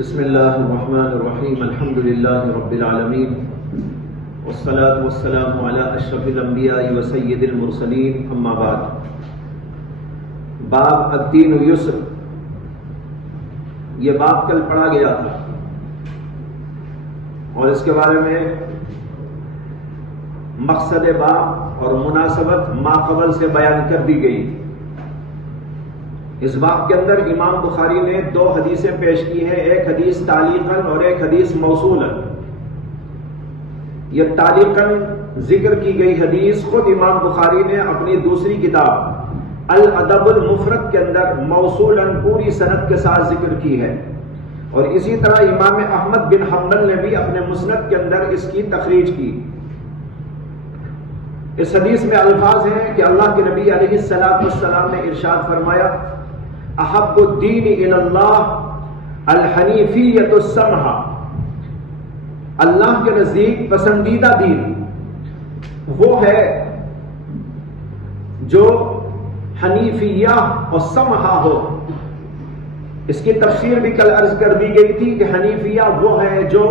بسم اللہ الرحمن الرحیم الحمد للہ رب العالمین والصلاة والسلام علی اشرف الانبیاء وسید المرسلین اما بعد۔ باب الدین یسر، یہ باب کل پڑھا گیا تھا اور اس کے بارے میں مقصد باب اور مناسبت ما قبل سے بیان کر دی گئی۔ اس باب کے اندر امام بخاری نے دو حدیثیں پیش کی ہیں، ایک حدیث تعلیقاً اور ایک حدیث موصولاً۔ یہ تعلیقاً ذکر کی گئی حدیث خود امام بخاری نے اپنی دوسری کتاب الادب المفرد کے اندر موصولاً پوری سند کے ساتھ ذکر کی ہے، اور اسی طرح امام احمد بن حنبل نے بھی اپنے مسند کے اندر اس کی تخریج کی۔ اس حدیث میں الفاظ ہیں کہ اللہ کے نبی علیہ السلام نے ارشاد فرمایا، احب الدین الی اللہ الحنیفیۃ السمحہ، اللہ کے نزدیک پسندیدہ دین وہ ہے جو حنیفیہ اور سمحہ ہو۔ اس کی تفسیر بھی کل عرض کر دی گئی تھی کہ حنیفیہ وہ ہے جو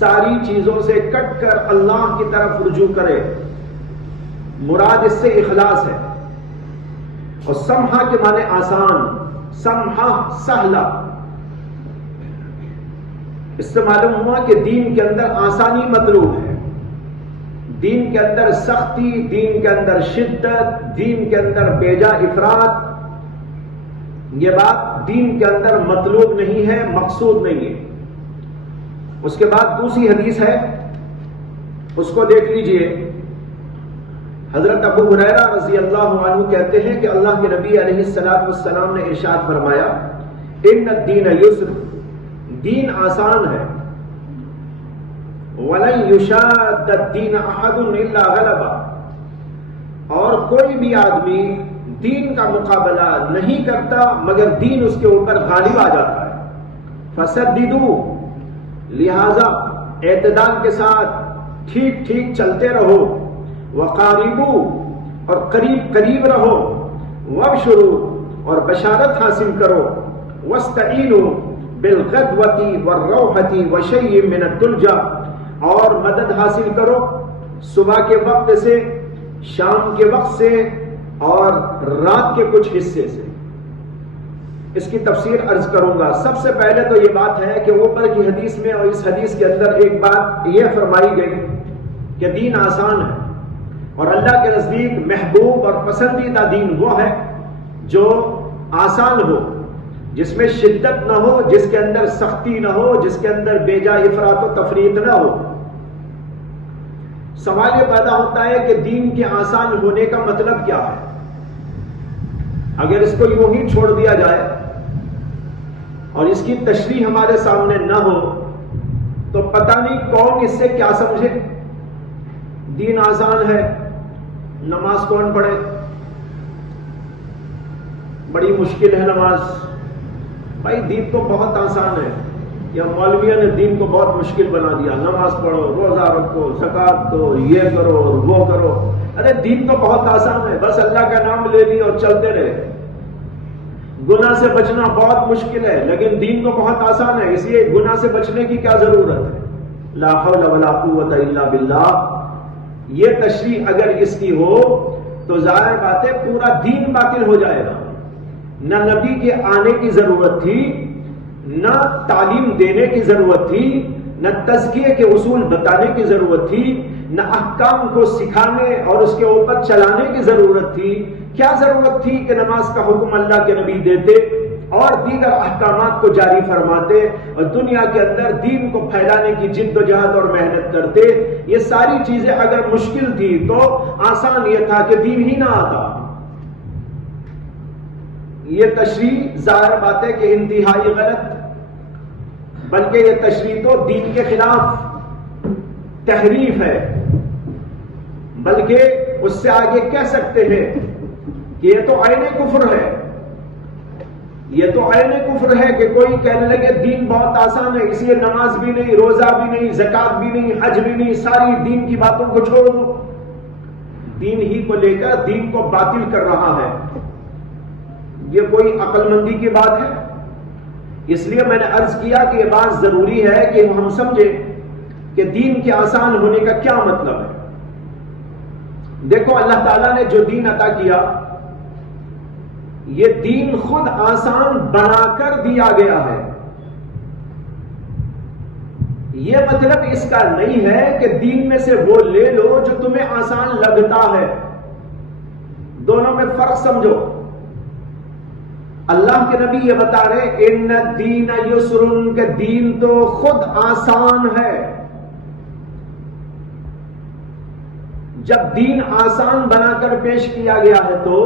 ساری چیزوں سے کٹ کر اللہ کی طرف رجوع کرے، مراد اس سے اخلاص ہے، اور سمحہ کے معنی آسان، سمحہ سہلا۔ اس سے معلوم ہوا کہ دین کے اندر آسانی مطلوب ہے، دین کے اندر سختی، دین کے اندر شدت، دین کے اندر بیجا افراد، یہ بات دین کے اندر مطلوب نہیں ہے، مقصود نہیں ہے۔ اس کے بعد دوسری حدیث ہے، اس کو دیکھ لیجئے۔ حضرت ابو ہریرہ رضی اللہ عنہ کہتے ہیں کہ اللہ کے نبی علیہ السلام نے ارشاد فرمایا، ان الدین یسر، دین آسان ہے، وَلَن يُشَادَّ الدِّينَ أَحَدٌ إِلَّا غَلَبَهُ، اور کوئی بھی آدمی دین کا مقابلہ نہیں کرتا مگر دین اس کے اوپر غالب آ جاتا ہے۔ فَسَدِّدُوا، لہذا اعتدال کے ساتھ ٹھیک ٹھیک چلتے رہو، وقاربو، اور قریب قریب رہو، وابشروا، اور بشارت حاصل کرو، واستعینوا بالغدوۃ والروحۃ وشیء من الدلجہ، اور مدد حاصل کرو صبح کے وقت سے، شام کے وقت سے، اور رات کے کچھ حصے سے۔ اس کی تفسیر عرض کروں گا۔ سب سے پہلے تو یہ بات ہے کہ اوپر کی حدیث میں اور اس حدیث کے اندر ایک بات یہ فرمائی گئی کہ دین آسان ہے، اور اللہ کے نزدیک محبوب اور پسندیدہ دین وہ ہے جو آسان ہو، جس میں شدت نہ ہو، جس کے اندر سختی نہ ہو، جس کے اندر بیجا افراط و تفریط نہ ہو۔ سوال یہ پیدا ہوتا ہے کہ دین کے آسان ہونے کا مطلب کیا ہے؟ اگر اس کو یوں ہی چھوڑ دیا جائے اور اس کی تشریح ہمارے سامنے نہ ہو تو پتہ نہیں کون اس سے کیا سمجھے۔ دین آسان ہے، نماز کون پڑھے؟ بڑی مشکل ہے نماز۔ بھائی دین تو بہت آسان ہے، یا مولویوں نے دین کو بہت مشکل بنا دیا، نماز پڑھو، روزہ رکھو، زکات دو، یہ کرو اور وہ کرو۔ ارے دین تو بہت آسان ہے، بس اللہ کا نام لے لی اور چلتے رہے۔ گناہ سے بچنا بہت مشکل ہے، لیکن دین تو بہت آسان ہے، اس لیے گناہ سے بچنے کی کیا ضرورت ہے؟ لا حول ولا قوت الا باللہ۔ یہ تشریح اگر اس کی ہو تو ظاہر بات ہے پورا دین باطل ہو جائے گا۔ نہ نبی کے آنے کی ضرورت تھی، نہ تعلیم دینے کی ضرورت تھی، نہ تزکیے کے اصول بتانے کی ضرورت تھی، نہ احکام کو سکھانے اور اس کے اوپر چلانے کی ضرورت تھی۔ کیا ضرورت تھی کہ نماز کا حکم اللہ کے نبی دیتے اور دیگر احکامات کو جاری فرماتے اور دنیا کے اندر دین کو پھیلانے کی جد و جہد اور محنت کرتے؟ یہ ساری چیزیں اگر مشکل تھی تو آسان یہ تھا کہ دین ہی نہ آتا۔ یہ تشریح ظاہر بات ہے کہ انتہائی غلط، بلکہ یہ تشریح تو دین کے خلاف تحریف ہے، بلکہ اس سے آگے کہہ سکتے ہیں کہ یہ تو عین کفر ہے۔ یہ تو عین کفر ہے کہ کوئی کہنے لگے دین بہت آسان ہے، اس لیے نماز بھی نہیں، روزہ بھی نہیں، زکات بھی نہیں، حج بھی نہیں، ساری دین کی باتوں کو چھوڑ دو۔ دین ہی کو لے کر دین کو باطل کر رہا ہے۔ یہ کوئی عقل مندی کی بات ہے؟ اس لیے میں نے عرض کیا کہ یہ بات ضروری ہے کہ ہم سمجھیں کہ دین کے آسان ہونے کا کیا مطلب ہے۔ دیکھو اللہ تعالیٰ نے جو دین عطا کیا، یہ دین خود آسان بنا کر دیا گیا ہے۔ یہ مطلب اس کا نہیں ہے کہ دین میں سے وہ لے لو جو تمہیں آسان لگتا ہے۔ دونوں میں فرق سمجھو۔ اللہ کے نبی یہ بتا رہے ان الدین یسر، کہ دین تو خود آسان ہے۔ جب دین آسان بنا کر پیش کیا گیا ہے تو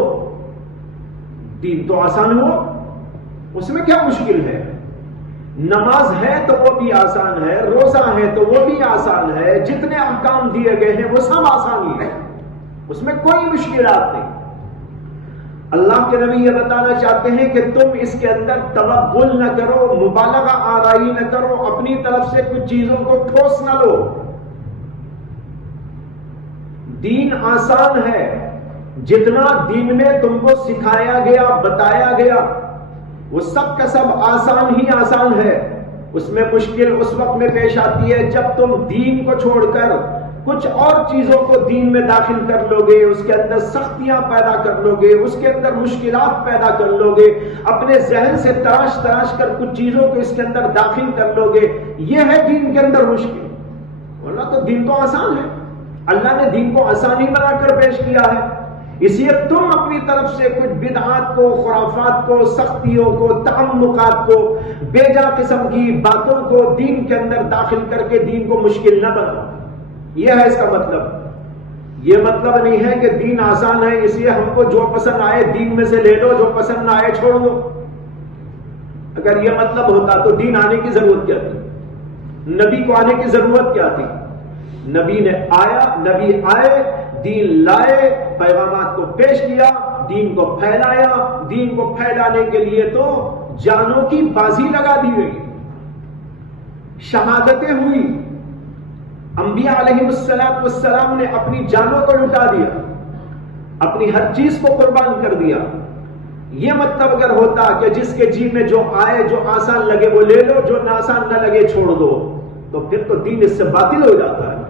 دین تو آسان ہو، اس میں کیا مشکل ہے؟ نماز ہے تو وہ بھی آسان ہے، روزہ ہے تو وہ بھی آسان ہے، جتنے احکام دیے گئے ہیں وہ سب آسانی ہے، اس میں کوئی مشکلات نہیں۔ اللہ کے نبی یہ بتانا چاہتے ہیں کہ تم اس کے اندر توغل نہ کرو، مبالغہ آرائی نہ کرو، اپنی طرف سے کچھ چیزوں کو ٹھوس نہ لو۔ دین آسان ہے، جتنا دین میں تم کو سکھایا گیا، بتایا گیا، وہ سب کا سب آسان ہی آسان ہے۔ اس میں مشکل اس وقت میں پیش آتی ہے جب تم دین کو چھوڑ کر کچھ اور چیزوں کو دین میں داخل کر لو گے، اس کے اندر سختیاں پیدا کر لو گے، اس کے اندر مشکلات پیدا کر لو گے، اپنے ذہن سے تراش تراش کر کچھ چیزوں کو اس کے اندر داخل کر لو گے۔ یہ ہے دین کے اندر مشکل، ورنہ تو دین تو آسان ہے۔ اللہ نے دین کو آسانی بنا کر پیش کیا ہے، اس لیے تم اپنی طرف سے کچھ بدعات کو، خرافات کو، سختیوں کو، تعمقات کو، بے جا قسم کی باتوں کو دین کے اندر داخل کر کے دین کو مشکل نہ بناؤ۔ یہ ہے اس کا مطلب۔ یہ مطلب نہیں ہے کہ دین آسان ہے اس لیے ہم کو جو پسند آئے دین میں سے لے لو، جو پسند نہ آئے چھوڑ دو۔ اگر یہ مطلب ہوتا تو دین آنے کی ضرورت کیا تھی؟ نبی کو آنے کی ضرورت کیا تھی؟ نبی نے آیا، نبی آئے، دین لائے، پیغامات کو پیش کیا، دین کو پھیلایا۔ دین کو پھیلانے کے لیے تو جانوں کی بازی لگا دی گئی، شہادتیں ہوئی، انبیاء علیہ السلام نے اپنی جانوں کو لٹا دیا، اپنی ہر چیز کو قربان کر دیا۔ یہ مطلب اگر ہوتا کہ جس کے جی میں جو آئے، جو آسان لگے وہ لے لو، جو آسان نہ لگے چھوڑ دو، تو پھر تو دین اس سے باطل ہو جاتا ہے۔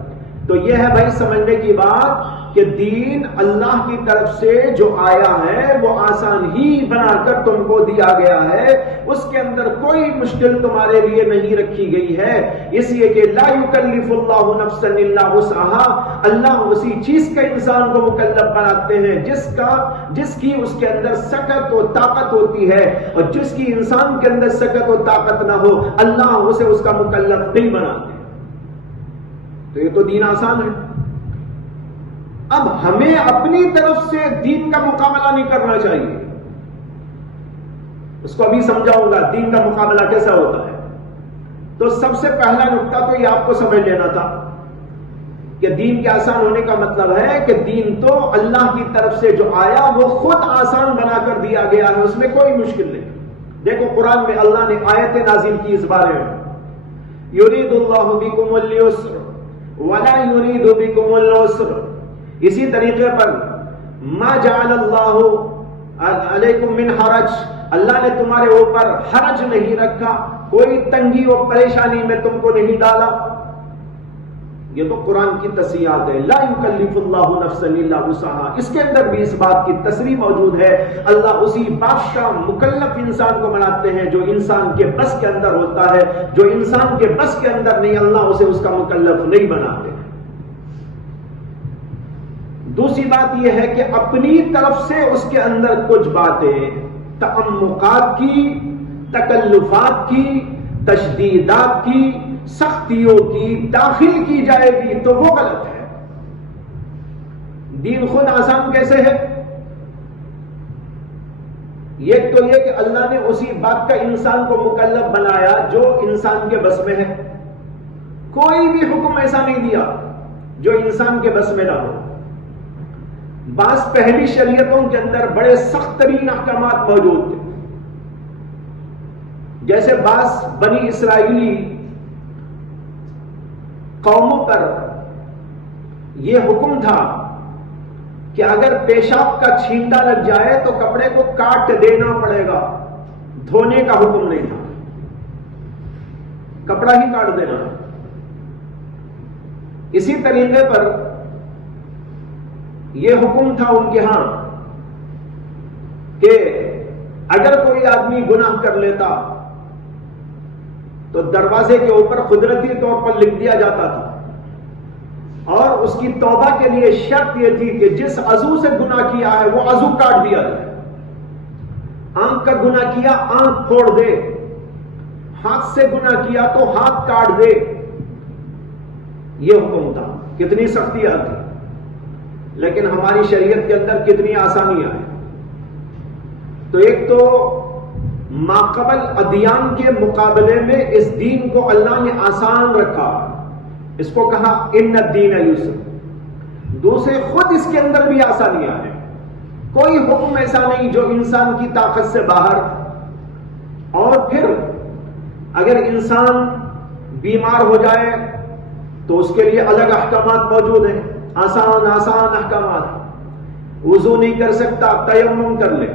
تو یہ ہے بھائی سمجھنے کی بات کہ دین اللہ کی طرف سے جو آیا ہے وہ آسان ہی بنا کر تم کو دیا گیا ہے، اس کے اندر کوئی مشکل تمہارے لیے نہیں رکھی گئی ہے۔ اس لیے کہ لا یکلف اللہ نفسا الا وسعها، اللہ اسی چیز کا انسان کو مکلف بناتے ہیں جس کی اس کے اندر سکت و طاقت ہوتی ہے، اور جس کی انسان کے اندر سکت و طاقت نہ ہو اللہ اسے اس کا مکلف نہیں بناتے۔ تو یہ تو دین آسان ہے۔ اب ہمیں اپنی طرف سے دین کا مقابلہ نہیں کرنا چاہیے، اس کو ابھی سمجھاؤں گا دین کا مقابلہ کیسا ہوتا ہے۔ تو سب سے پہلا نقطہ تو یہ آپ کو سمجھ لینا تھا کہ دین کے آسان ہونے کا مطلب ہے کہ دین تو اللہ کی طرف سے جو آیا وہ خود آسان بنا کر دیا گیا ہے، اس میں کوئی مشکل نہیں۔ دیکھو قرآن میں اللہ نے آیتیں نازل کی اس بارے میں، یرید اللہ بکم اليسر ولا یرید بکم العسر۔ اسی طریقے پر ما جعل اللہ علیکم من حرج، اللہ نے تمہارے اوپر حرج نہیں رکھا، کوئی تنگی و پریشانی میں تم کو نہیں ڈالا۔ یہ تو قرآن کی تصریحات ہے، لا یکلف اللہ نفسا الا وسعها۔ اس کے اندر بھی اس بات کی تصریح موجود ہے، اللہ اسی بادشاہ مکلف انسان کو بناتے ہیں جو انسان کے بس کے اندر ہوتا ہے، جو انسان کے بس کے اندر نہیں اللہ اسے اس کا مکلف نہیں بناتے۔ دوسری بات یہ ہے کہ اپنی طرف سے اس کے اندر کچھ باتیں تعمقات کی، تکلفات کی، تشدیدات کی، سختیوں کی داخل کی جائے گی تو وہ غلط ہے۔ دین خود آسان کیسے ہے؟ ایک تو یہ کہ اللہ نے اسی بات کا انسان کو مکلف بنایا جو انسان کے بس میں ہے، کوئی بھی حکم ایسا نہیں دیا جو انسان کے بس میں نہ ہو۔ بعض پہلی شریعتوں کے اندر بڑے سخت ترین احکامات موجود تھے، جیسے بعض بنی اسرائیلی قوموں پر یہ حکم تھا کہ اگر پیشاب کا چھینٹا لگ جائے تو کپڑے کو کاٹ دینا پڑے گا، دھونے کا حکم نہیں تھا۔ کپڑا ہی کاٹ دینا ہے۔ اسی طریقے پر یہ حکم تھا ان کے ہاں کہ اگر کوئی آدمی گناہ کر لیتا تو دروازے کے اوپر قدرتی طور پر لکھ دیا جاتا تھا، اور اس کی توبہ کے لیے شرط یہ تھی کہ جس عضو سے گناہ کیا ہے وہ عضو کاٹ دیا جائے۔ آنکھ کا گناہ کیا آنکھ پھوڑ دے، ہاتھ سے گناہ کیا تو ہاتھ کاٹ دے، یہ حکم تھا۔ کتنی سختیاں تھی، لیکن ہماری شریعت کے اندر کتنی آسانیاں ہیں۔ تو ایک تو ماقبل ادیان کے مقابلے میں اس دین کو اللہ نے آسان رکھا، اس کو کہا ان الدین یسر۔ دوسرے خود اس کے اندر بھی آسانیاں ہیں، کوئی حکم ایسا نہیں جو انسان کی طاقت سے باہر۔ اور پھر اگر انسان بیمار ہو جائے تو اس کے لیے الگ احکامات موجود ہیں، آسان احکامات۔ وضو نہیں کر سکتا تیمم کر لے،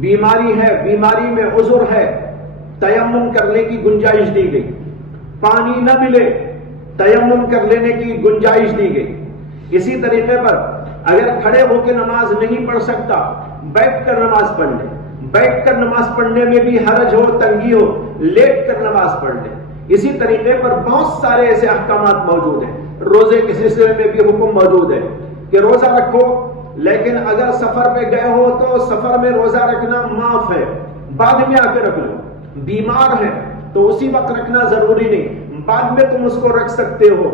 بیماری ہے بیماری میں عذر ہے تیمم کرنے کی گنجائش دی گئی، پانی نہ ملے تیمم کر لینے کی گنجائش دی گئی۔ اسی طریقے پر اگر کھڑے ہو کے نماز نہیں پڑھ سکتا بیٹھ کر نماز پڑھ لے، بیٹھ کر نماز پڑھنے میں بھی حرج ہو تنگی ہو لیٹ کر نماز پڑھ لے۔ اسی طریقے پر بہت سارے ایسے احکامات موجود ہیں۔ روزے کے سلسلے میں بھی حکم موجود ہے کہ روزہ رکھو، لیکن اگر سفر پہ گئے ہو تو سفر میں روزہ رکھنا معاف ہے، بعد میں آ کے رکھ لو۔ بیمار ہے تو اسی وقت رکھنا ضروری نہیں، بعد میں تم اس کو رکھ سکتے ہو۔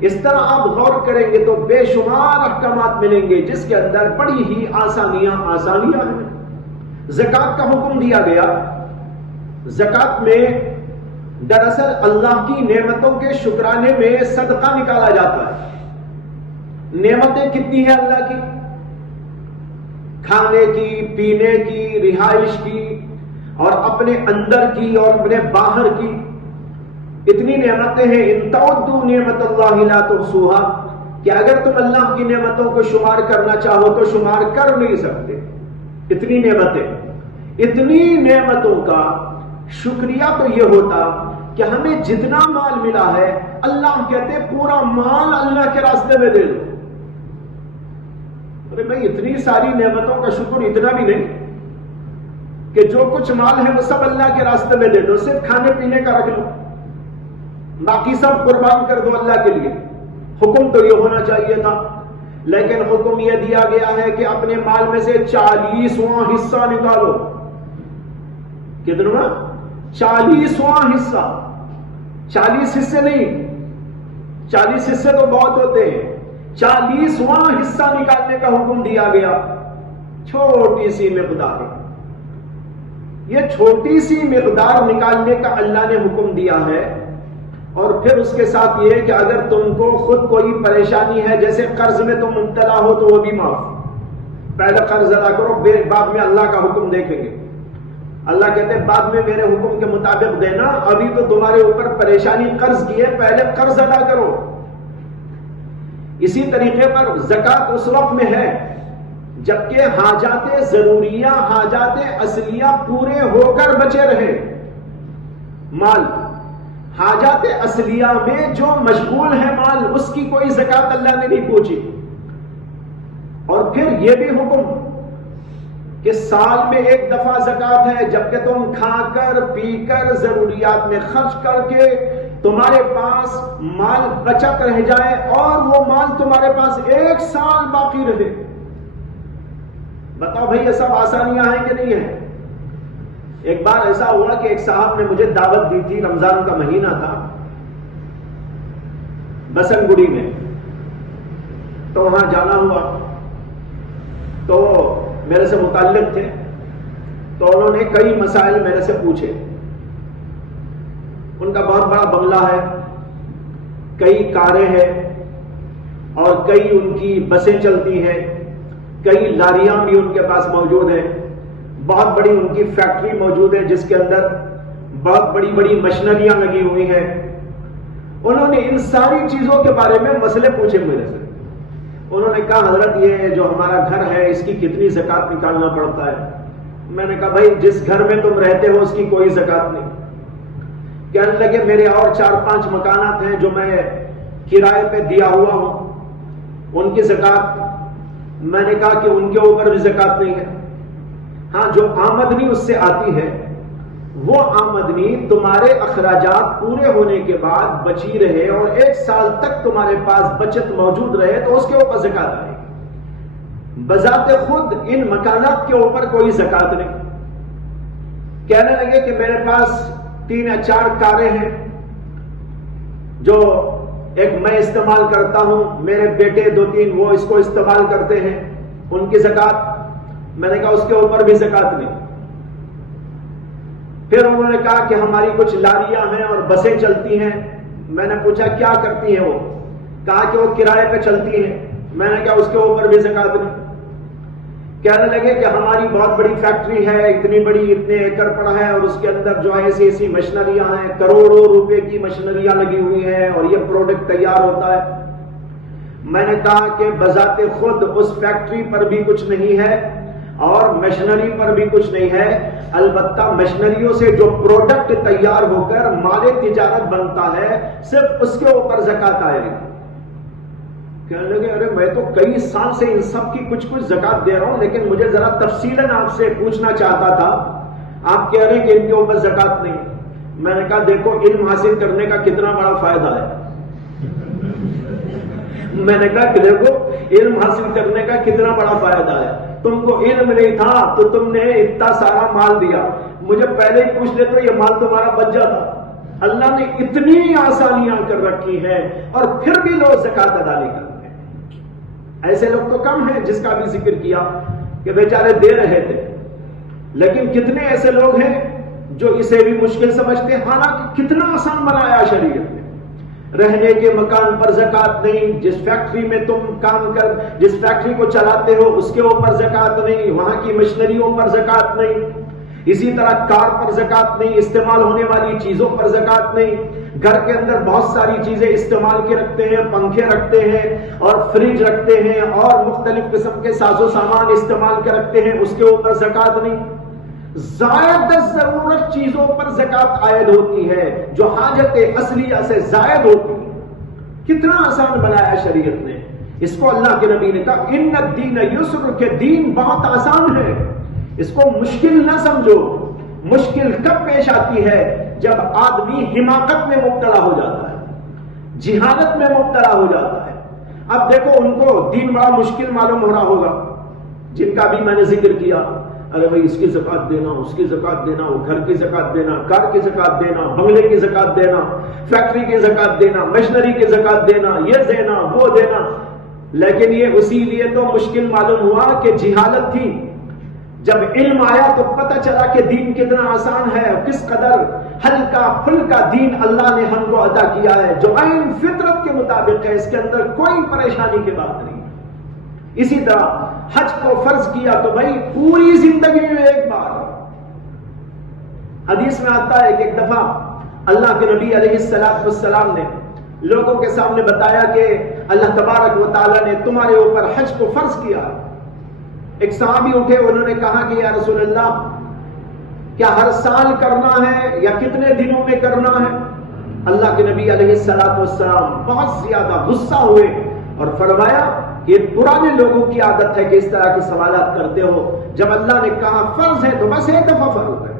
اس طرح آپ غور کریں گے تو بے شمار احکامات ملیں گے جس کے اندر بڑی ہی آسانیاں ہیں۔ زکوٰۃ کا حکم دیا گیا۔ زکوٰۃ میں دراصل اللہ کی نعمتوں کے شکرانے میں صدقہ نکالا جاتا ہے۔ نعمتیں کتنی ہیں اللہ کی، کھانے کی، پینے کی، رہائش کی، اور اپنے اندر کی اور اپنے باہر کی، اتنی نعمتیں ہیں۔ ان تعدوا نعمت اللہ لا تحصوها، کہ اگر تم اللہ کی نعمتوں کو شمار کرنا چاہو تو شمار کر نہیں سکتے، اتنی نعمتیں۔ اتنی نعمتوں کا شکریہ تو یہ ہوتا کہ ہمیں جتنا مال ملا ہے اللہ کہتے پورا مال اللہ کے راستے میں دے دو۔ ارے بھائی اتنی ساری نعمتوں کا شکر اتنا بھی نہیں کہ جو کچھ مال ہے وہ سب اللہ کے راستے میں دے دو، صرف کھانے پینے کا رکھ لو، باقی سب قربان کر دو اللہ کے لیے۔ حکم تو یہ ہونا چاہیے تھا، لیکن حکم یہ دیا گیا ہے کہ اپنے مال میں سے 40واں حصہ نکالو۔ کتنا؟ 40واں حصہ۔ 40 حصے نہیں، 40 حصے تو بہت ہوتے ہیں، 40واں حصہ نکالنے کا حکم دیا گیا۔ چھوٹی سی مقدار، یہ چھوٹی سی مقدار نکالنے کا اللہ نے حکم دیا ہے۔ اور پھر اس کے ساتھ یہ کہ اگر تم کو خود کوئی پریشانی ہے، جیسے قرض میں تم مبتلا ہو تو وہ بھی معاف، پہلے قرض ادا کرو، بعد میں اللہ کا حکم دیکھیں گے۔ اللہ کہتے ہیں بعد میں میرے حکم کے مطابق دینا، ابھی تو تمہارے اوپر پریشانی قرض کی ہے، پہلے قرض ادا کرو۔ اسی طریقے پر زکوٰۃ اس وقت میں ہے جبکہ حاجات ضروریہ، حاجات اصلیہ پورے ہو کر بچے رہے مال۔ حاجات اصلیہ میں جو مشغول ہے مال، اس کی کوئی زکوٰۃ اللہ نے نہیں پوچھی۔ اور پھر یہ بھی حکم کہ سال میں ایک دفعہ زکوٰۃ ہے، جبکہ تم کھا کر پی کر ضروریات میں خرچ کر کے تمہارے پاس مال بچت رہ جائے اور وہ مال تمہارے پاس 1 سال باقی رہے۔ بتاؤ بھائی یہ سب آسانیاں ہیں کہ نہیں ہیں؟ ایک بار ایسا ہوا کہ ایک صاحب نے مجھے دعوت دی تھی، رمضان کا مہینہ تھا، بسن گڑی میں، تو وہاں جانا ہوا۔ تو میرے سے متعلق تھے، تو انہوں نے کئی مسائل میرے سے پوچھے۔ ان کا بہت بڑا بنگلہ ہے، کئی کاریں ہیں، اور کئی ان کی بسیں چلتی ہیں، کئی لاریاں بھی ان کے پاس موجود ہیں، بہت بڑی ان کی فیکٹری موجود ہے جس کے اندر بہت بڑی بڑی مشینریاں لگی ہوئی ہیں۔ انہوں نے ان ساری چیزوں کے بارے میں مسئلے پوچھے میرے سے۔ انہوں نے کہا حضرت یہ جو ہمارا گھر ہے اس کی کتنی زکوٰۃ نکالنا پڑتا ہے؟ میں نے کہا بھائی جس گھر میں تم رہتے ہو اس کی کوئی زکوٰۃ نہیں، کہنے لگے میرے اور 4-5 مکانات ہیں جو میں کرائے پہ دیا ہوا ہوں، ان کی زکات. میں نے کہا کہ ان کے اوپر بھی زکات نہیں ہے. ہاں، جو آمدنی اس سے آتی ہے وہ آمدنی تمہارے اخراجات پورے ہونے کے بعد بچی رہے اور 1 سال تک تمہارے پاس بچت موجود رہے تو اس کے اوپر زکات آئے گی. بذات خود ان مکانات کے اوپر کوئی زکات نہیں. کہنے لگے کہ میرے پاس 3 یا 4 کاریں ہیں جو ایک میں استعمال کرتا ہوں، میرے بیٹے 2-3 وہ اس کو استعمال کرتے ہیں، ان کی زکات. میں نے کہا اس کے اوپر بھی زکات نہیں. پھر انہوں نے کہا کہ ہماری کچھ لاریاں ہیں اور بسیں چلتی ہیں. میں نے پوچھا کیا کرتی ہیں وہ؟ کہا کہ وہ کرائے پہ چلتی ہیں. میں نے کہا اس کے اوپر بھی زکات نہیں. کہنے لگے کہ ہماری بہت بڑی فیکٹری ہے، اتنی بڑی، اتنے ایکڑ پڑا ہے اور اس کے اندر جو ہے ایسی مشینریاں ہیں، کروڑوں روپے کی مشینریاں لگی ہوئی ہیں اور یہ پروڈکٹ تیار ہوتا ہے. میں نے کہا کہ بذات خود اس فیکٹری پر بھی کچھ نہیں ہے اور مشینری پر بھی کچھ نہیں ہے، البتہ مشینریوں سے جو پروڈکٹ تیار ہو کر مال تجارت بنتا ہے صرف اس کے اوپر زکات آئے گی. کہنے لگے ارے میں تو کئی سال سے ان سب کی کچھ زکات دے رہا ہوں، لیکن مجھے ذرا تفصیلاً آپ سے پوچھنا چاہتا تھا، آپ کہہ رہے ہیں کہ ان کے اوپر زکات نہیں. میں نے کہا دیکھو علم حاصل کرنے کا کتنا بڑا فائدہ ہے. میں نے کہا کہ دیکھو علم حاصل کرنے کا کتنا بڑا فائدہ ہے. تم کو علم نہیں تھا تو تم نے اتنا سارا مال دیا، مجھے پہلے ہی پوچھ لے تو یہ مال تمہارا بچ جاتا. اللہ نے اتنی آسانیاں کر رکھی ہیں اور پھر بھی لوگ زکات ادا نہیں کرتے. ایسے لوگ تو کم ہیں جس کا بھی ذکر کیا کہ بیچارے دے رہے تھے، لیکن کتنے ایسے لوگ ہیں جو اسے بھی مشکل سمجھتے ہیں. حالانکہ کتنا آسان بنایا شریعت نے. رہنے کے مکان پر زکات نہیں، جس فیکٹری میں تم کام کر، جس فیکٹری کو چلاتے ہو اس کے اوپر زکات نہیں، وہاں کی مشینریوں پر زکات نہیں، اسی طرح کار پر زکات نہیں، استعمال ہونے والی چیزوں پر زکات نہیں. گھر کے اندر بہت ساری چیزیں استعمال کے رکھتے ہیں، پنکھے رکھتے ہیں اور فریج رکھتے ہیں اور مختلف قسم کے ساز و سامان استعمال کے رکھتے ہیں، اس کے اوپر زکات نہیں. زائد ضرورت چیزوں پر زکات عائد ہوتی ہے جو حاجت اصلیہ سے زائد ہوتی ہے. کتنا آسان بنایا شریعت نے اس کو. اللہ کے نبی نے کہا ان الدین یسر، کہ دین بہت آسان ہے، اس کو مشکل نہ سمجھو. مشکل کب پیش آتی ہے؟ جب آدمی حماقت میں مبتلا ہو جاتا ہے، جہالت میں مبتلا ہو جاتا ہے. اب دیکھو ان کو دین بڑا مشکل معلوم ہو رہا ہوگا، جن کا بھی میں نے ذکر کیا. ارے بھائی اس کی زکات دینا، اس کی زکات دینا، وہ گھر کی زکات دینا، کار کی زکات دینا، بنگلے کی زکات دینا، فیکٹری کی زکات دینا، مشینری کی زکات دینا، یہ دینا وہ دینا. لیکن یہ اسی لیے تو مشکل معلوم ہوا کہ جہالت تھی. جب علم آیا تو پتہ چلا کہ دین کتنا آسان ہے، کس قدر ہلکا پھلکا دین اللہ نے ہم کو عطا کیا ہے جو عین فطرت کے مطابق ہے. اس کے اندر کوئی پریشانی کی بات نہیں. اسی طرح حج کو فرض کیا تو بھائی پوری زندگی میں ایک بار. حدیث میں آتا ہے کہ ایک دفعہ اللہ کے نبی علیہ السلام نے لوگوں کے سامنے بتایا کہ اللہ تبارک و تعالیٰ نے تمہارے اوپر حج کو فرض کیا. ایک صحابی اٹھے، انہوں نے کہا کہ یا رسول اللہ کیا ہر سال کرنا ہے یا کتنے دنوں میں کرنا ہے؟ اللہ کے نبی علیہ السلام بہت زیادہ غصہ ہوئے اور فرمایا یہ پرانے لوگوں کی عادت ہے کہ اس طرح کے سوالات کرتے ہو. جب اللہ نے کہا فرض ہے تو بس ایک دفعہ فرض ہے.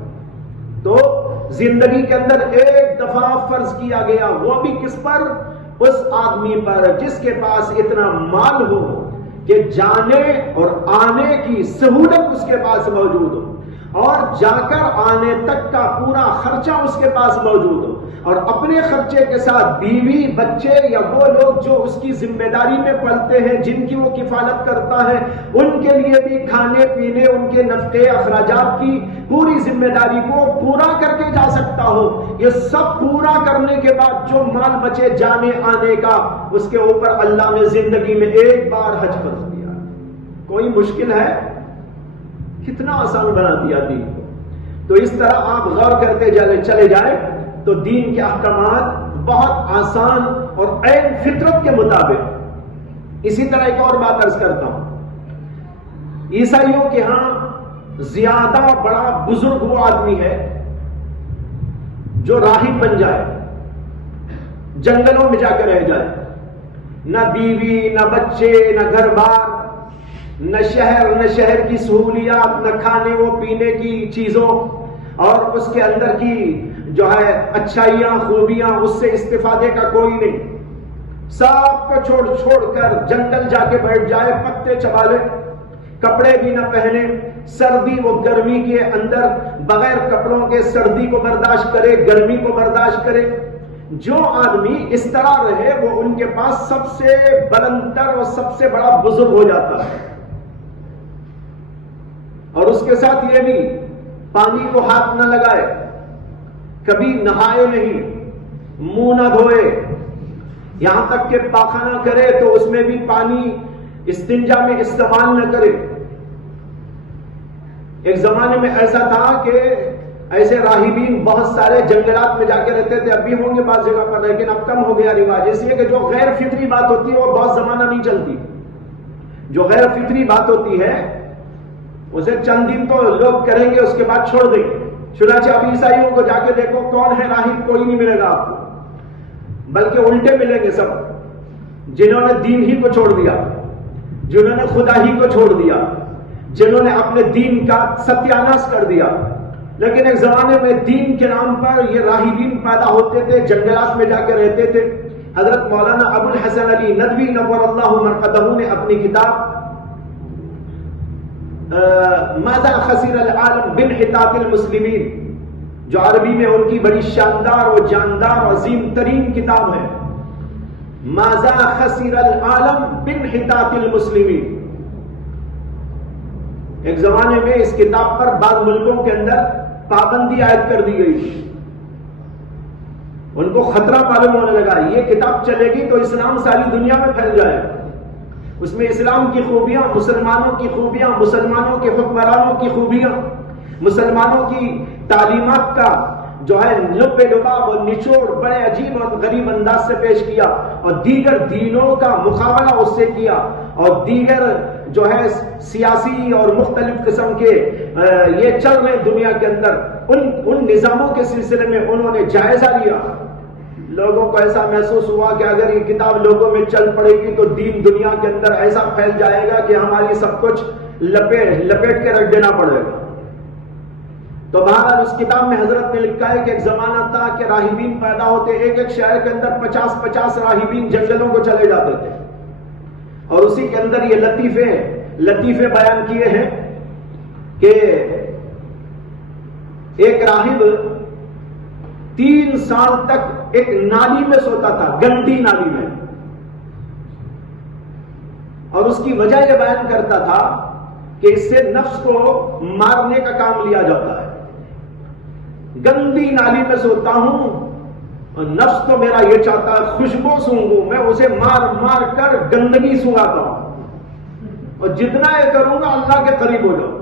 تو زندگی کے اندر ایک دفعہ فرض کیا گیا، وہ بھی کس پر؟ اس آدمی پر جس کے پاس اتنا مال ہو کہ جانے اور آنے کی سہولت اس کے پاس موجود ہو اور جا کر آنے تک کا پورا خرچہ اس کے پاس موجود ہو، اور اپنے خرچے کے ساتھ بیوی بچے یا وہ لوگ جو اس کی ذمہ داری میں پلتے ہیں، جن کی وہ کفالت کرتا ہے، ان کے لیے بھی کھانے پینے، ان کے نفقے اخراجات کی پوری ذمہ داری کو پورا کر کے جا سکتا ہو. یہ سب پورا کرنے کے بعد جو مال بچے جانے آنے کا، اس کے اوپر اللہ نے زندگی میں ایک بار حج فرض کیا. کوئی مشکل ہے؟ کتنا آسان بنا دیا دین کو. تو اس طرح آپ غور کرتے چلے جائیں تو دین کے احکامات بہت آسان اور عین فطرت کے مطابق. اسی طرح ایک اور بات عرض کرتا ہوں، عیسائیوں کے ہاں زیادہ بڑا بزرگ وہ آدمی ہے جو راہب بن جائے، جنگلوں میں جا کے رہ جائے، نہ بیوی، نہ بچے، نہ گھر بار، نہ شہر کی سہولیات، نہ کھانے و پینے کی چیزوں اور اس کے اندر کی جو ہے اچھائیاں، خوبیاں، اس سے استفادے کا کوئی نہیں، سب کو چھوڑ کر جنگل جا کے بیٹھ جائے، پتے چبا لے، کپڑے بھی نہ پہنے، سردی و گرمی کے اندر بغیر کپڑوں کے سردی کو برداشت کرے، گرمی کو برداشت کرے. جو آدمی اس طرح رہے وہ ان کے پاس سب سے بلند تر اور سب سے بڑا بزرگ ہو جاتا ہے. اور اس کے ساتھ یہ بھی پانی کو ہاتھ نہ لگائے، کبھی نہائے نہیں، منہ نہ دھوئے، یہاں تک کہ پاخانہ کرے تو اس میں بھی پانی استنجا میں استعمال نہ کرے. ایک زمانے میں ایسا تھا کہ ایسے راہبین بہت سارے جنگلات میں جا کے رہتے تھے، اب بھی ہوں گے بعض جگہ پر، لیکن اب کم ہو گیا رواج، اس لیے کہ جو غیر فطری بات ہوتی ہے وہ بہت زمانہ نہیں چلتی. جو غیر فطری بات ہوتی ہے اسے چند دن تو لوگ کریں گے، اس کے بعد چھوڑ دیں گے. چنانچہ اب عیسائیوں کو جا کے دیکھو کون ہے راہب، کوئی نہیں ملے گا آپ کو، بلکہ الٹے ملیں گے سب، جنہوں نے دین ہی کو چھوڑ دیا، جنہوں نے خدا ہی کو چھوڑ دیا، جنہوں نے اپنے دین کا ستیاناش کر دیا. لیکن ایک زمانے میں دین کے نام پر یہ راہبین پیدا ہوتے تھے، جنگلات میں جا کے رہتے تھے. حضرت مولانا ابو الحسن علی ندوی نور اللہ مرقدہ نے اپنی کتاب ماذا خسر العالم بانحطاط المسلمین، جو عربی میں ان کی بڑی شاندار و جاندار و عظیم ترین کتاب ہے، ماذا خسر العالم بانحطاط المسلمین. ایک زمانے میں اس کتاب پر بعض ملکوں کے اندر پابندی عائد کر دی گئی تھی، ان کو خطرہ معلوم ہونے لگا یہ کتاب چلے گی تو اسلام ساری دنیا میں پھیل جائے گا، اس میں اسلام کی خوبیاں، مسلمانوں کی خوبیاں، مسلمانوں کے حکمرانوں کی خوبیاں، مسلمانوں کی تعلیمات کا جو ہے لب لباب اور نچوڑ بڑے عجیب اور غریب انداز سے پیش کیا، اور دیگر دینوں کا مقابلہ اس سے کیا، اور دیگر جو ہے سیاسی اور مختلف قسم کے یہ چل رہے دنیا کے اندر ان نظاموں کے سلسلے میں انہوں نے جائزہ لیا. لوگوں کو ایسا محسوس ہوا کہ اگر یہ کتاب لوگوں میں چل پڑے گی تو دین دنیا کے اندر ایسا پھیل جائے گا کہ ہماری سب کچھ لپیٹ کے رکھ دینا پڑے گا. تو بہرحال اس کتاب میں حضرت نے لکھا ہے کہ ایک زمانہ تھا کہ راہبین پیدا ہوتے، ایک شہر کے اندر 50 راہبین جنگلوں کو چلے جاتے تھے، اور اسی کے اندر یہ لطیفے بیان کیے ہیں کہ ایک راہب 3 سال تک ایک نالی میں سوتا تھا، گندی نالی میں، اور اس کی وجہ یہ بیان کرتا تھا کہ اس سے نفس کو مارنے کا کام لیا جاتا ہے. گندی نالی میں سوتا ہوں اور نفس تو میرا یہ چاہتا ہے خوشبو سونگوں، میں اسے مار کر گندگی سونگاتا ہوں، اور جتنا یہ کروں گا اللہ کے قریب ہو جاؤں.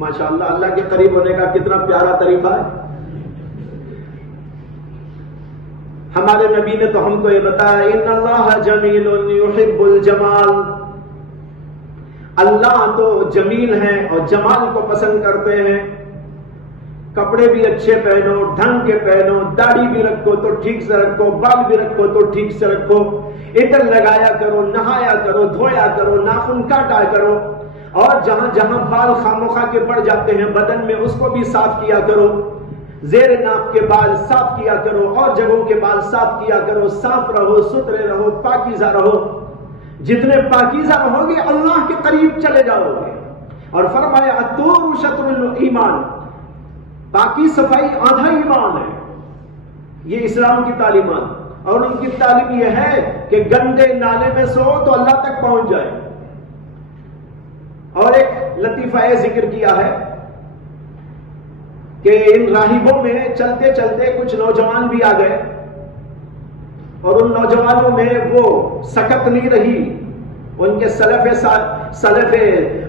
ماشاءاللہ اللہ کے قریب ہونے کا کتنا پیارا طریقہ ہے. ہمارے نبی نے تو ہم کو یہ بتایا ان اللہ جمیل یحب الجمال، اللہ تو جمیل ہیں اور جمال کو پسند کرتے ہیں. کپڑے بھی اچھے پہنو، ڈھنگ کے پہنو، داڑھی بھی رکھو تو ٹھیک سے رکھو، بال بھی رکھو تو ٹھیک سے رکھو، عطر لگایا کرو، نہایا کرو، دھویا کرو، ناخن کاٹا کرو، اور جہاں جہاں بال خامخواہ کے پڑ جاتے ہیں بدن میں اس کو بھی صاف کیا کرو، زیر ناک کے بال صاف کیا کرو، اور جگہوں کے بال صاف کیا کرو، صاف رہو، ستھرے رہو، پاکیزہ رہو. جتنے پاکیزہ رہو گے اللہ کے قریب چلے جاؤ گے. اور فرمایا الطہور شطر الایمان، پاکی صفائی آدھا ایمان ہے. یہ اسلام کی تعلیمات، اور ان کی تعلیم یہ ہے کہ گندے نالے میں سو تو اللہ تک پہنچ جائے. اور ایک لطیفہ یہ ذکر کیا ہے کہ ان راہبوں میں چلتے چلتے کچھ نوجوان بھی آ گئے، اور ان نوجوانوں میں وہ سکت نہیں رہی. ان کے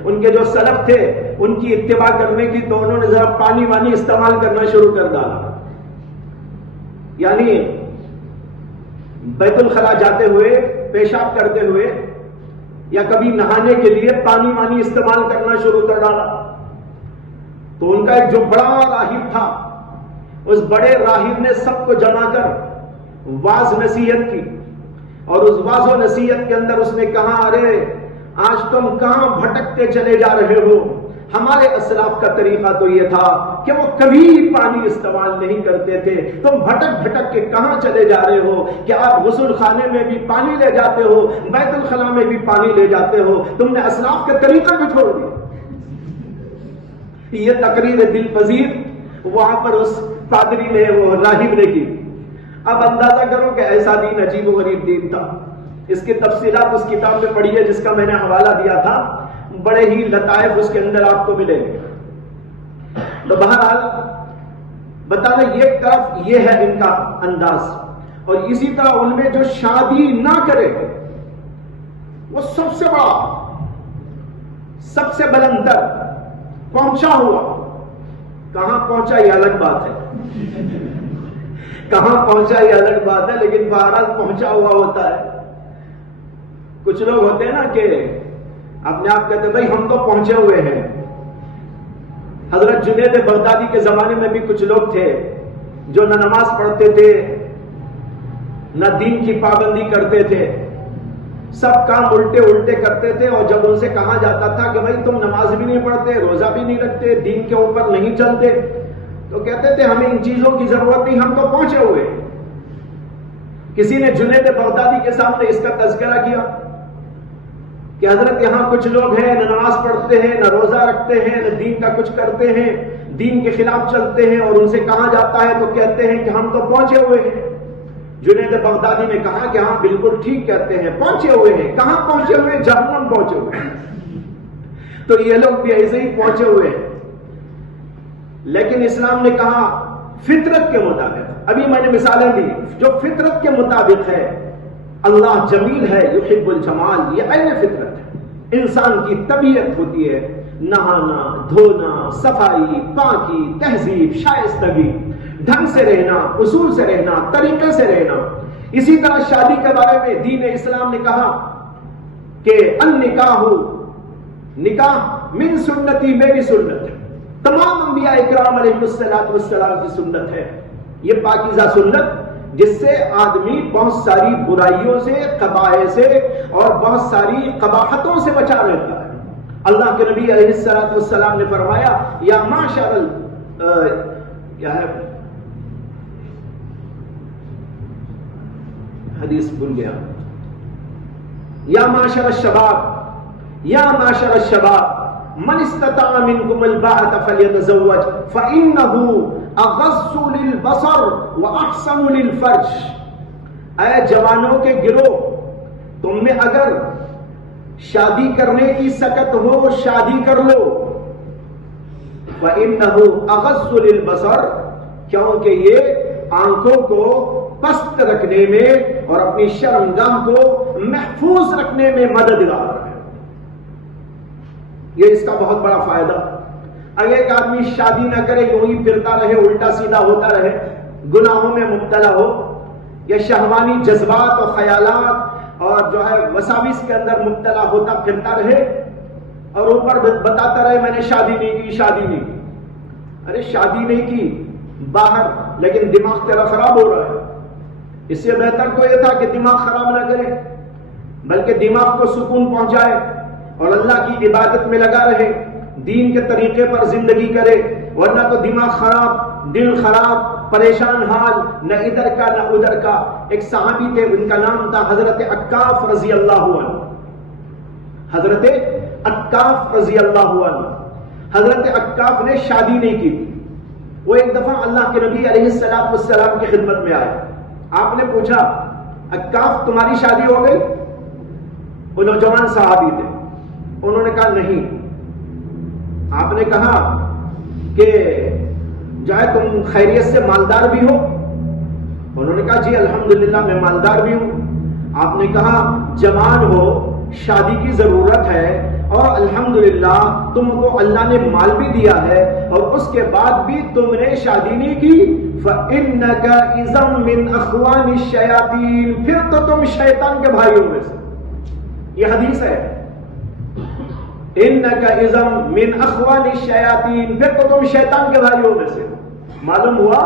ان کے جو سلف تھے ان کی اتباع کرنے کی، تو انہوں نے ذرا پانی وانی استعمال کرنا شروع کر ڈالا. یعنی بیت الخلا جاتے ہوئے، پیشاب کرتے ہوئے، یا کبھی نہانے کے لیے پانی وانی استعمال کرنا شروع کر ڈالا. تو ان کا ایک جو بڑا راہب تھا اس بڑے راہب نے سب کو جمع کر واز نصیحت کی، اور اس واز و نصیحت کے اندر اس نے کہا، ارے آج تم کہاں بھٹکتے چلے جا رہے ہو؟ ہمارے اسلاف کا طریقہ تو یہ تھا کہ وہ کبھی پانی استعمال نہیں کرتے تھے، تم بھٹک بھٹک کے کہاں چلے جا رہے ہو کہ آپ غسل خانے میں بھی پانی لے جاتے ہو، بیت الخلاء میں بھی پانی لے جاتے ہو، تم نے اسلاف کا طریقہ بھی چھوڑ دیا۔ یہ تقریر دل پذیر وہاں پر اس پادری نے، وہ راہب نے کی۔ اب اندازہ کرو کہ ایسا دین عجیب و غریب دین تھا۔ اس کی تفصیلات اس کتاب میں پڑھی ہے جس کا میں نے حوالہ دیا تھا، بڑے ہی لطائف اس کے اندر آپ کو ملیں گے۔ تو بہرحال بتانا ایک طرف یہ ہے ان کا انداز، اور اسی طرح ان میں جو شادی نہ کرے وہ سب سے بڑا، سب سے بلندر پہنچا ہوا، کہاں پہنچا یہ الگ بات ہے، کہاں پہنچا یہ الگ بات ہے، لیکن بہرحال پہنچا ہوا ہوتا ہے۔ کچھ لوگ ہوتے ہیں نا کہ اپنے آپ کہتے ہیں بھائی ہم تو پہنچے ہوئے ہیں۔ حضرت جنید بغدادی کے زمانے میں بھی کچھ لوگ تھے جو نہ نماز پڑھتے تھے، نہ دین کی پابندی کرتے تھے، سب کام الٹے الٹے کرتے تھے، اور جب ان سے کہا جاتا تھا کہ بھائی تم نماز بھی نہیں پڑھتے، روزہ بھی نہیں رکھتے، دین کے اوپر نہیں چلتے، تو کہتے تھے ہمیں ان چیزوں کی ضرورت نہیں، ہم تو پہنچے ہوئے۔ کسی نے جنید بغدادی کے سامنے اس کا تذکرہ کیا کہ حضرت یہاں کچھ لوگ ہیں نہ نماز پڑھتے ہیں، نہ روزہ رکھتے ہیں، نہ دین کا کچھ کرتے ہیں، دین کے خلاف چلتے ہیں، اور ان سے کہا جاتا ہے تو کہتے ہیں کہ ہم تو پہنچے ہوئے ہیں۔ جنید بغدادی نے کہا کہ ہاں بالکل ٹھیک کہتے ہیں، پہنچے ہوئے ہیں۔ کہاں پہنچے ہوئے ہیں؟ جہنم پہنچے ہوئے ہیں۔ تو یہ لوگ بھی ایسے ہی پہنچے ہوئے ہیں۔ لیکن اسلام نے کہا فطرت کے مطابق، ابھی میں نے مثالیں دی، جو فطرت کے مطابق ہے، اللہ جمیل ہے، یحب الجمال، یہ عین فطرت ہے، انسان کی طبیعت ہوتی ہے، نہانا، دھونا، صفائی، پاکی، تہذیب، شائستگی، ڈھنگ سے رہنا، اصول سے رہنا، طریقے سے رہنا۔ اسی طرح شادی کے بارے میں دین اسلام نے کہا کہ النکاح، نکاح من سنتی، میری سنت ہے، تمام انبیاء اکرام علیہ السلام کی سنت ہے۔ یہ پاکیزہ سنت جس سے آدمی بہت ساری برائیوں سے، قبائح سے اور بہت ساری قباحتوں سے بچا رہتا ہے۔ اللہ کے نبی علیہ السلام نے فرمایا، یا معشر کیا ہے حدیث بھول گیا، یا معشر الشباب، یا معشر الشباب من استطاع منکم الباءۃ فلیتزوج فإنہ اغض للبصر واحسن للفرج۔ اے جوانوں کے گروہ، تم میں اگر شادی کرنے کی سکت ہو شادی کر لو، فإنہ اغض للبصر، کیونکہ یہ آنکھوں کو پست رکھنے میں اور اپنی شرمگاہ کو محفوظ رکھنے میں مددگار ہے۔ یہ اس کا بہت بڑا فائدہ۔ اگر ایک آدمی شادی نہ کرے، یوں ہی پھرتا رہے، الٹا سیدھا ہوتا رہے، گناہوں میں مبتلا ہو، یا شہوانی جذبات اور خیالات اور جو ہے وساوس کے اندر مبتلا ہوتا پھرتا رہے، اور اوپر بتاتا رہے میں نے شادی نہیں کی، شادی نہیں کی۔ ارے شادی نہیں کی باہر، لیکن دماغ تیرا خراب ہو رہا ہے۔ اس سے بہتر تو یہ تھا کہ دماغ خراب نہ کرے، بلکہ دماغ کو سکون پہنچائے اور اللہ کی عبادت میں لگا رہے، دین کے طریقے پر زندگی کرے، ورنہ تو دماغ خراب، دل خراب، پریشان حال، نہ ادھر کا نہ ادھر کا۔ ایک صحابی تھے، ان کا نام تھا حضرت عکاف رضی اللہ عنہ، حضرت عکاف رضی اللہ عنہ۔ حضرت عکاف نے شادی نہیں کی۔ وہ ایک دفعہ اللہ کے نبی علیہ السلام کی خدمت میں آئے۔ آپ نے پوچھا، عکاف تمہاری شادی ہو گئی؟ وہ نوجوان صحابی تھے، انہوں نے کہا نہیں۔ آپ نے کہا کہ جو ہے تم خیریت سے مالدار بھی ہو؟ انہوں نے کہا جی الحمدللہ میں مالدار بھی ہوں۔ آپ نے کہا جوان ہو، شادی کی ضرورت ہے، اور الحمدللہ تم کو اللہ نے مال بھی دیا ہے، اور اس کے بعد بھی تم نے شادی نہیں کی، فَإِنَّكَ إِذًا مِّنْ أَخْوَانِ الشَّيَاطِينِ، پھر تو تم شیطان کے بھائیوں میں سے۔ یہ حدیث ہے، إِنَّكَ إِذًا مِّنْ أَخْوَانِ الشَّيَاطِينِ، پھر تو تم شیطان کے بھائیوں میں سے۔ معلوم ہوا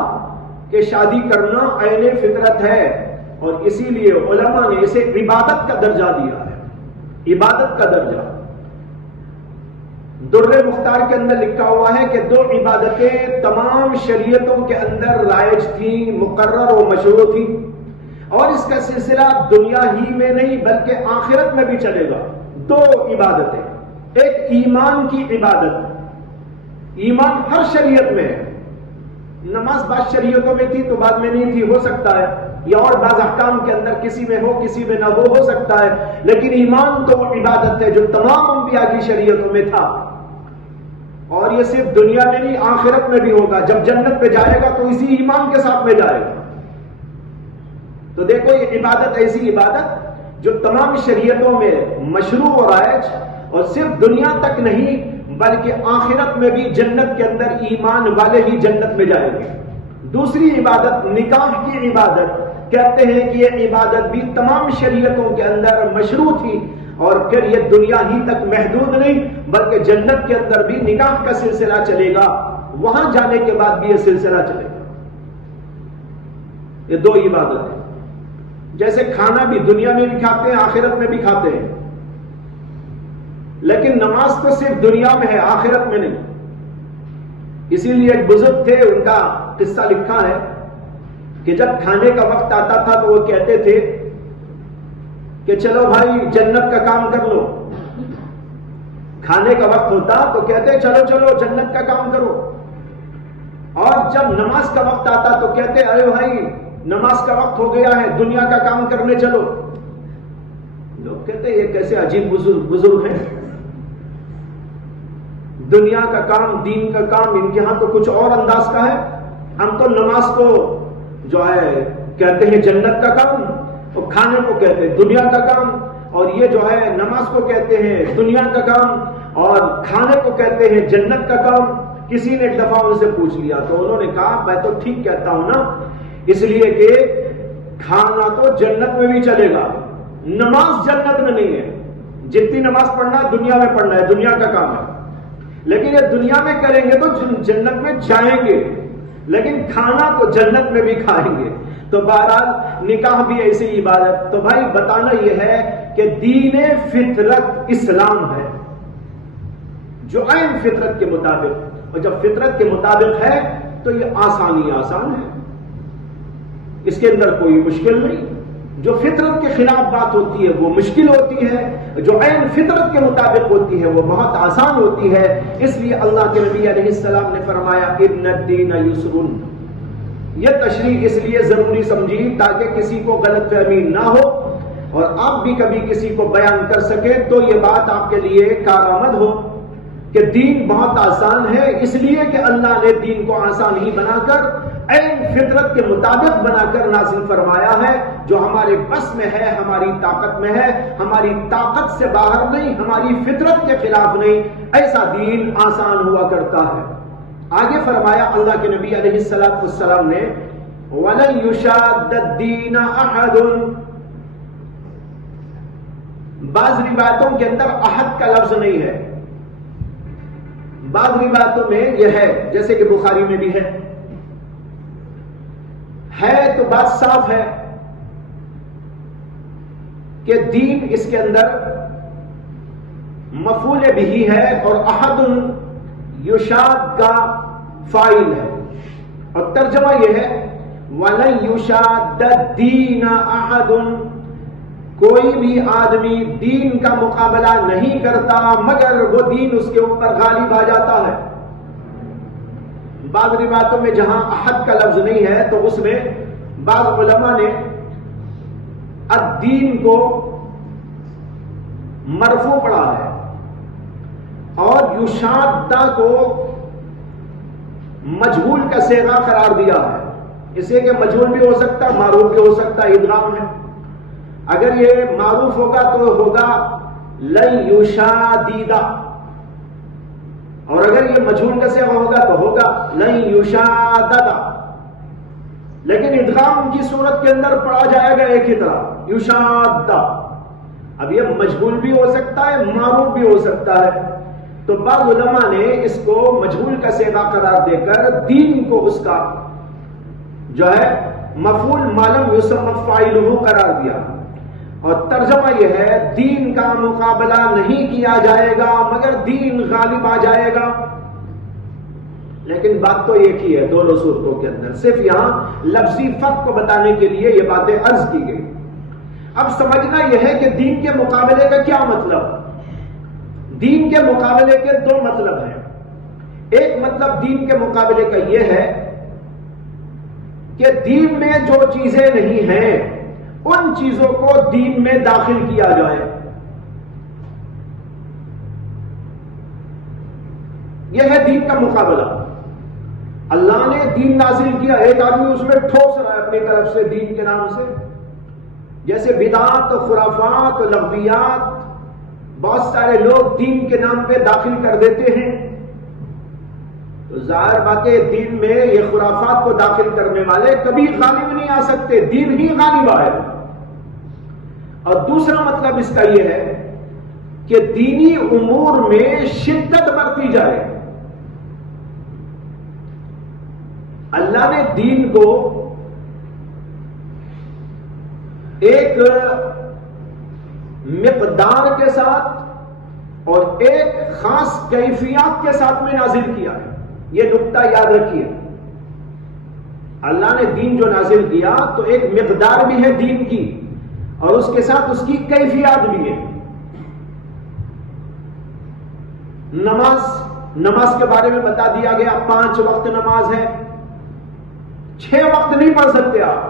کہ شادی کرنا عین فطرت ہے، اور اسی لیے علماء نے اسے عبادت کا درجہ دیا ہے، عبادت کا درجہ۔ در مختار کے اندر لکھا ہوا ہے کہ دو عبادتیں تمام شریعتوں کے اندر رائج تھیں، مقرر و مشروع تھیں، اور اس کا سلسلہ دنیا ہی میں نہیں بلکہ آخرت میں بھی چلے گا۔ دو عبادتیں، ایک ایمان کی عبادت، ایمان ہر شریعت میں ہے، نماز بعض شریعتوں میں تھی تو بعد میں نہیں تھی، ہو سکتا ہے، یا اور بعض احکام کے اندر کسی میں ہو کسی میں نہ ہو سکتا ہے، لیکن ایمان تو وہ عبادت ہے جو تمام انبیاء کی شریعتوں میں تھا، اور یہ صرف دنیا میں نہیں آخرت میں بھی ہوگا۔ جب جنت پہ جائے گا تو اسی ایمان کے ساتھ میں جائے گا۔ تو دیکھو یہ عبادت ایسی عبادت جو تمام شریعتوں میں مشروع و رائج، اور صرف دنیا تک نہیں بلکہ آخرت میں بھی جنت کے اندر ایمان والے ہی جنت میں جائیں گے۔ دوسری عبادت نکاح کی عبادت، کہتے ہیں کہ یہ عبادت بھی تمام شریعتوں کے اندر مشروع تھی، اور پھر یہ دنیا ہی تک محدود نہیں بلکہ جنت کے اندر بھی نکاح کا سلسلہ چلے گا، وہاں جانے کے بعد بھی یہ سلسلہ چلے گا۔ یہ دو عبادت ہیں۔ جیسے کھانا بھی دنیا میں بھی کھاتے ہیں، آخرت میں بھی کھاتے ہیں، لیکن نماز تو صرف دنیا میں ہے، آخرت میں نہیں۔ اسی لیے ایک بزرگ تھے، ان کا قصہ لکھا ہے کہ جب کھانے کا وقت آتا تھا تو وہ کہتے تھے کہ چلو بھائی جنت کا کام کر لو۔ کھانے کا وقت ہوتا تو کہتے چلو چلو جنت کا کام کرو، اور جب نماز کا وقت آتا تو کہتے ارے بھائی نماز کا وقت ہو گیا ہے، دنیا کا کام کرنے چلو۔ لوگ کہتے یہ کیسے عجیب بزرگ ہیں، دنیا کا کام دین کا کام ان کے ہاں تو کچھ اور انداز کا ہے، ہم تو نماز کو جو ہے کہتے ہیں جنت کا کام، اور کھانے کو کہتے ہیں دنیا کا کام، اور یہ جو ہے نماز کو کہتے ہیں دنیا کا کام، اور کھانے کو کہتے ہیں جنت کا کام۔ کسی نے ایک دفعہ ان سے پوچھ لیا تو انہوں نے کہا میں تو ٹھیک کہتا ہوں نا، اس لیے کہ کھانا تو جنت میں بھی چلے گا، نماز جنت میں نہیں ہے۔ جتنی نماز پڑھنا دنیا میں پڑھنا ہے، دنیا کا کام ہے، لیکن یہ دنیا میں کریں گے تو جنت میں جائیں گے، لیکن کھانا تو جنت میں بھی کھائیں گے۔ تو بہرحال نکاح بھی ایسی عبادت۔ تو بھائی بتانا یہ ہے کہ دین فطرت اسلام ہے، جو عین فطرت کے مطابق، اور جب فطرت کے مطابق ہے تو یہ آسان ہے، اس کے اندر کوئی مشکل نہیں۔ جو فطرت کے خلاف بات ہوتی ہے وہ مشکل ہوتی ہے، جو عین فطرت کے مطابق ہوتی ہے وہ بہت آسان ہوتی ہے۔ اس لیے اللہ کے نبی علیہ السلام نے فرمایا ان الدین یسر۔ یہ تشریح اس لیے ضروری سمجھی تاکہ کسی کو غلط فہمی نہ ہو، اور آپ بھی کبھی کسی کو بیان کر سکیں تو یہ بات آپ کے لیے کارآمد ہو کہ دین بہت آسان ہے، اس لیے کہ اللہ نے دین کو آسان ہی بنا کر عین فطرت کے مطابق بنا کر نازل فرمایا ہے، جو ہمارے بس میں ہے، ہماری طاقت میں ہے، ہماری طاقت سے باہر نہیں، ہماری فطرت کے خلاف نہیں، ایسا دین آسان ہوا کرتا ہے۔ آگے فرمایا اللہ کے نبی علیہ السلام نے وَلَن يُشَادَّ الدِّينَ أَحَدٌ۔ بعض روایتوں کے اندر احد کا لفظ نہیں ہے، بعض روایتوں میں یہ ہے، جیسے کہ بخاری میں بھی ہے تو بات صاف ہے کہ دین اس کے اندر مفعول بھی ہے، اور احد یشاد کا فاعل ہے، اور ترجمہ یہ ہے وَلَن يُشَادَّ الدِّينَ أَحَدٌ۔ کوئی بھی آدمی دین کا مقابلہ نہیں کرتا مگر وہ دین اس کے اوپر غالب آ جاتا ہے۔ بعض روایتوں میں جہاں احد کا لفظ نہیں ہے تو اس میں بعض علماء نے الدین کو مرفوع پڑھا ہے، اور یشادہ کو مجہول کا صیغہ قرار دیا ہے، اسے کہ مجہول بھی ہو سکتا، معروف بھی ہو سکتا، ادغام ہے۔ اگر یہ معروف ہوگا تو ہوگا لن یشادیدہ، اور اگر یہ مجہول کا صیغہ ہوگا تو ہوگا لن یشاددہ، لیکن ادغام کی صورت کے اندر پڑھا جائے گا ایک ہی طرح یشادہ۔ اب یہ مجہول بھی ہو سکتا ہے، معروف بھی ہو سکتا ہے، تو بعض علماء نے اس کو مجہول کا صیغہ قرار دے کر دین کو اس کا جو ہے مفعول ما لم یسمى فاعلہ قرار دیا، اور ترجمہ یہ ہے دین کا مقابلہ نہیں کیا جائے گا مگر دین غالب آ جائے گا۔ لیکن بات تو ایک ہی ہے دونوں صورتوں کے اندر، صرف یہاں لفظی فرق کو بتانے کے لیے یہ باتیں عرض کی گئی۔ اب سمجھنا یہ ہے کہ دین کے مقابلے کا کیا مطلب؟ دین کے مقابلے کے دو مطلب ہیں۔ ایک مطلب دین کے مقابلے کا یہ ہے کہ دین میں جو چیزیں نہیں ہیں ان چیزوں کو دین میں داخل کیا جائے، یہ ہے دین کا مقابلہ۔ اللہ نے دین نازل کیا، ایک آدمی اس میں ٹھوس رہا ہے اپنی طرف سے دین کے نام سے، جیسے بدعات، خرافات، لغویات بہت سارے لوگ دین کے نام پہ داخل کر دیتے ہیں، تو ظاہر بات ہے دین میں یہ خرافات کو داخل کرنے والے کبھی غالب نہیں آ سکتے، دین ہی غالب آئے۔ اور دوسرا مطلب اس کا یہ ہے کہ دینی امور میں شدت برتی جائے۔ اللہ نے دین کو ایک مقدار کے ساتھ اور ایک خاص کیفیات کے ساتھ میں نازل کیا ہے، یہ نقطہ یاد رکھیے۔ اللہ نے دین جو نازل کیا تو ایک مقدار بھی ہے دین کی اور اس کے ساتھ اس کی کیفیات بھی ہے۔ نماز کے بارے میں بتا دیا گیا 5 وقت نماز ہے، 6 وقت نہیں پڑھ سکتے آپ۔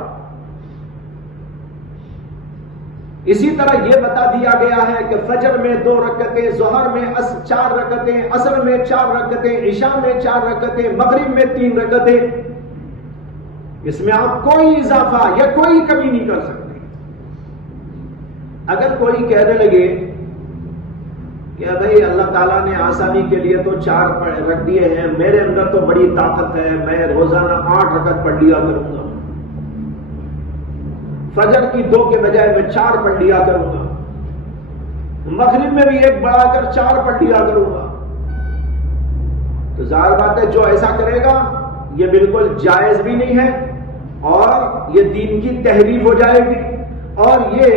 اسی طرح یہ بتا دیا گیا ہے کہ فجر میں 2 رکعتیں، ظہر میں 4 رکعتیں، عصر میں 4 رکعتیں، عشاء میں 4 رکعتیں، مغرب میں 3 رکعتیں۔ اس میں آپ کوئی اضافہ یا کوئی کمی نہیں کر سکتے۔ اگر کوئی کہنے لگے کہ بھائی اللہ تعالیٰ نے آسانی کے لیے تو 4 رکھ دیے ہیں، میرے اندر تو بڑی طاقت ہے، میں روزانہ 8 رکعت پڑھ لیا کروں گا، فجر کی 2 کے بجائے میں 4 پڑھ لیا کروں گا، مغرب میں بھی 1 بڑھا کر 4 پڑھ لیا کروں گا، تو ظاہر بات ہے جو ایسا کرے گا یہ بالکل جائز بھی نہیں ہے اور یہ دین کی تحریف ہو جائے گی اور یہ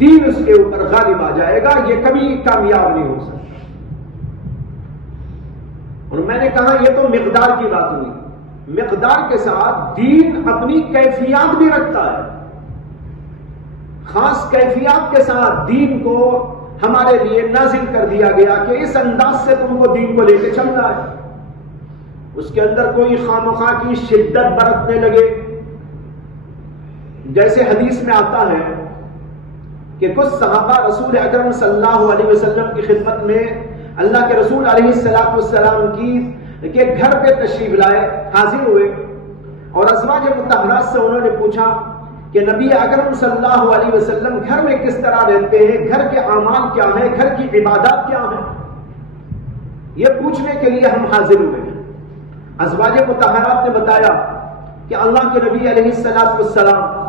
دین اس کے اوپر غالب آ جائے گا، یہ کبھی کامیاب نہیں ہو سکتا۔ اور میں نے کہا یہ تو مقدار کی بات ہوئی، مقدار کے ساتھ دین اپنی کیفیات بھی رکھتا ہے۔ خاص کیفیات کے ساتھ دین کو ہمارے لیے نازل کر دیا گیا کہ اس انداز سے تم کو دین کو لے کے چلنا ہے۔ اس کے اندر کوئی خواہ کی شدت برتنے لگے، جیسے حدیث میں آتا ہے کہ کچھ صحابہ رسول اکرم صلی اللہ علیہ وسلم کی خدمت میں اللہ کے رسول علیہ السلام کی کے گھر پہ تشریف لائے، حاضر ہوئے، اور ازواج مطہرات سے انہوں نے پوچھا کہ نبی اکرم صلی اللہ علیہ وسلم گھر میں کس طرح رہتے ہیں، گھر کے اعمال کیا ہیں، گھر کی عبادات کیا ہیں، یہ پوچھنے کے لیے ہم حاضر ہوئے ہیں۔ ازواج مطہرات نے بتایا کہ اللہ کے نبی علیہ السلام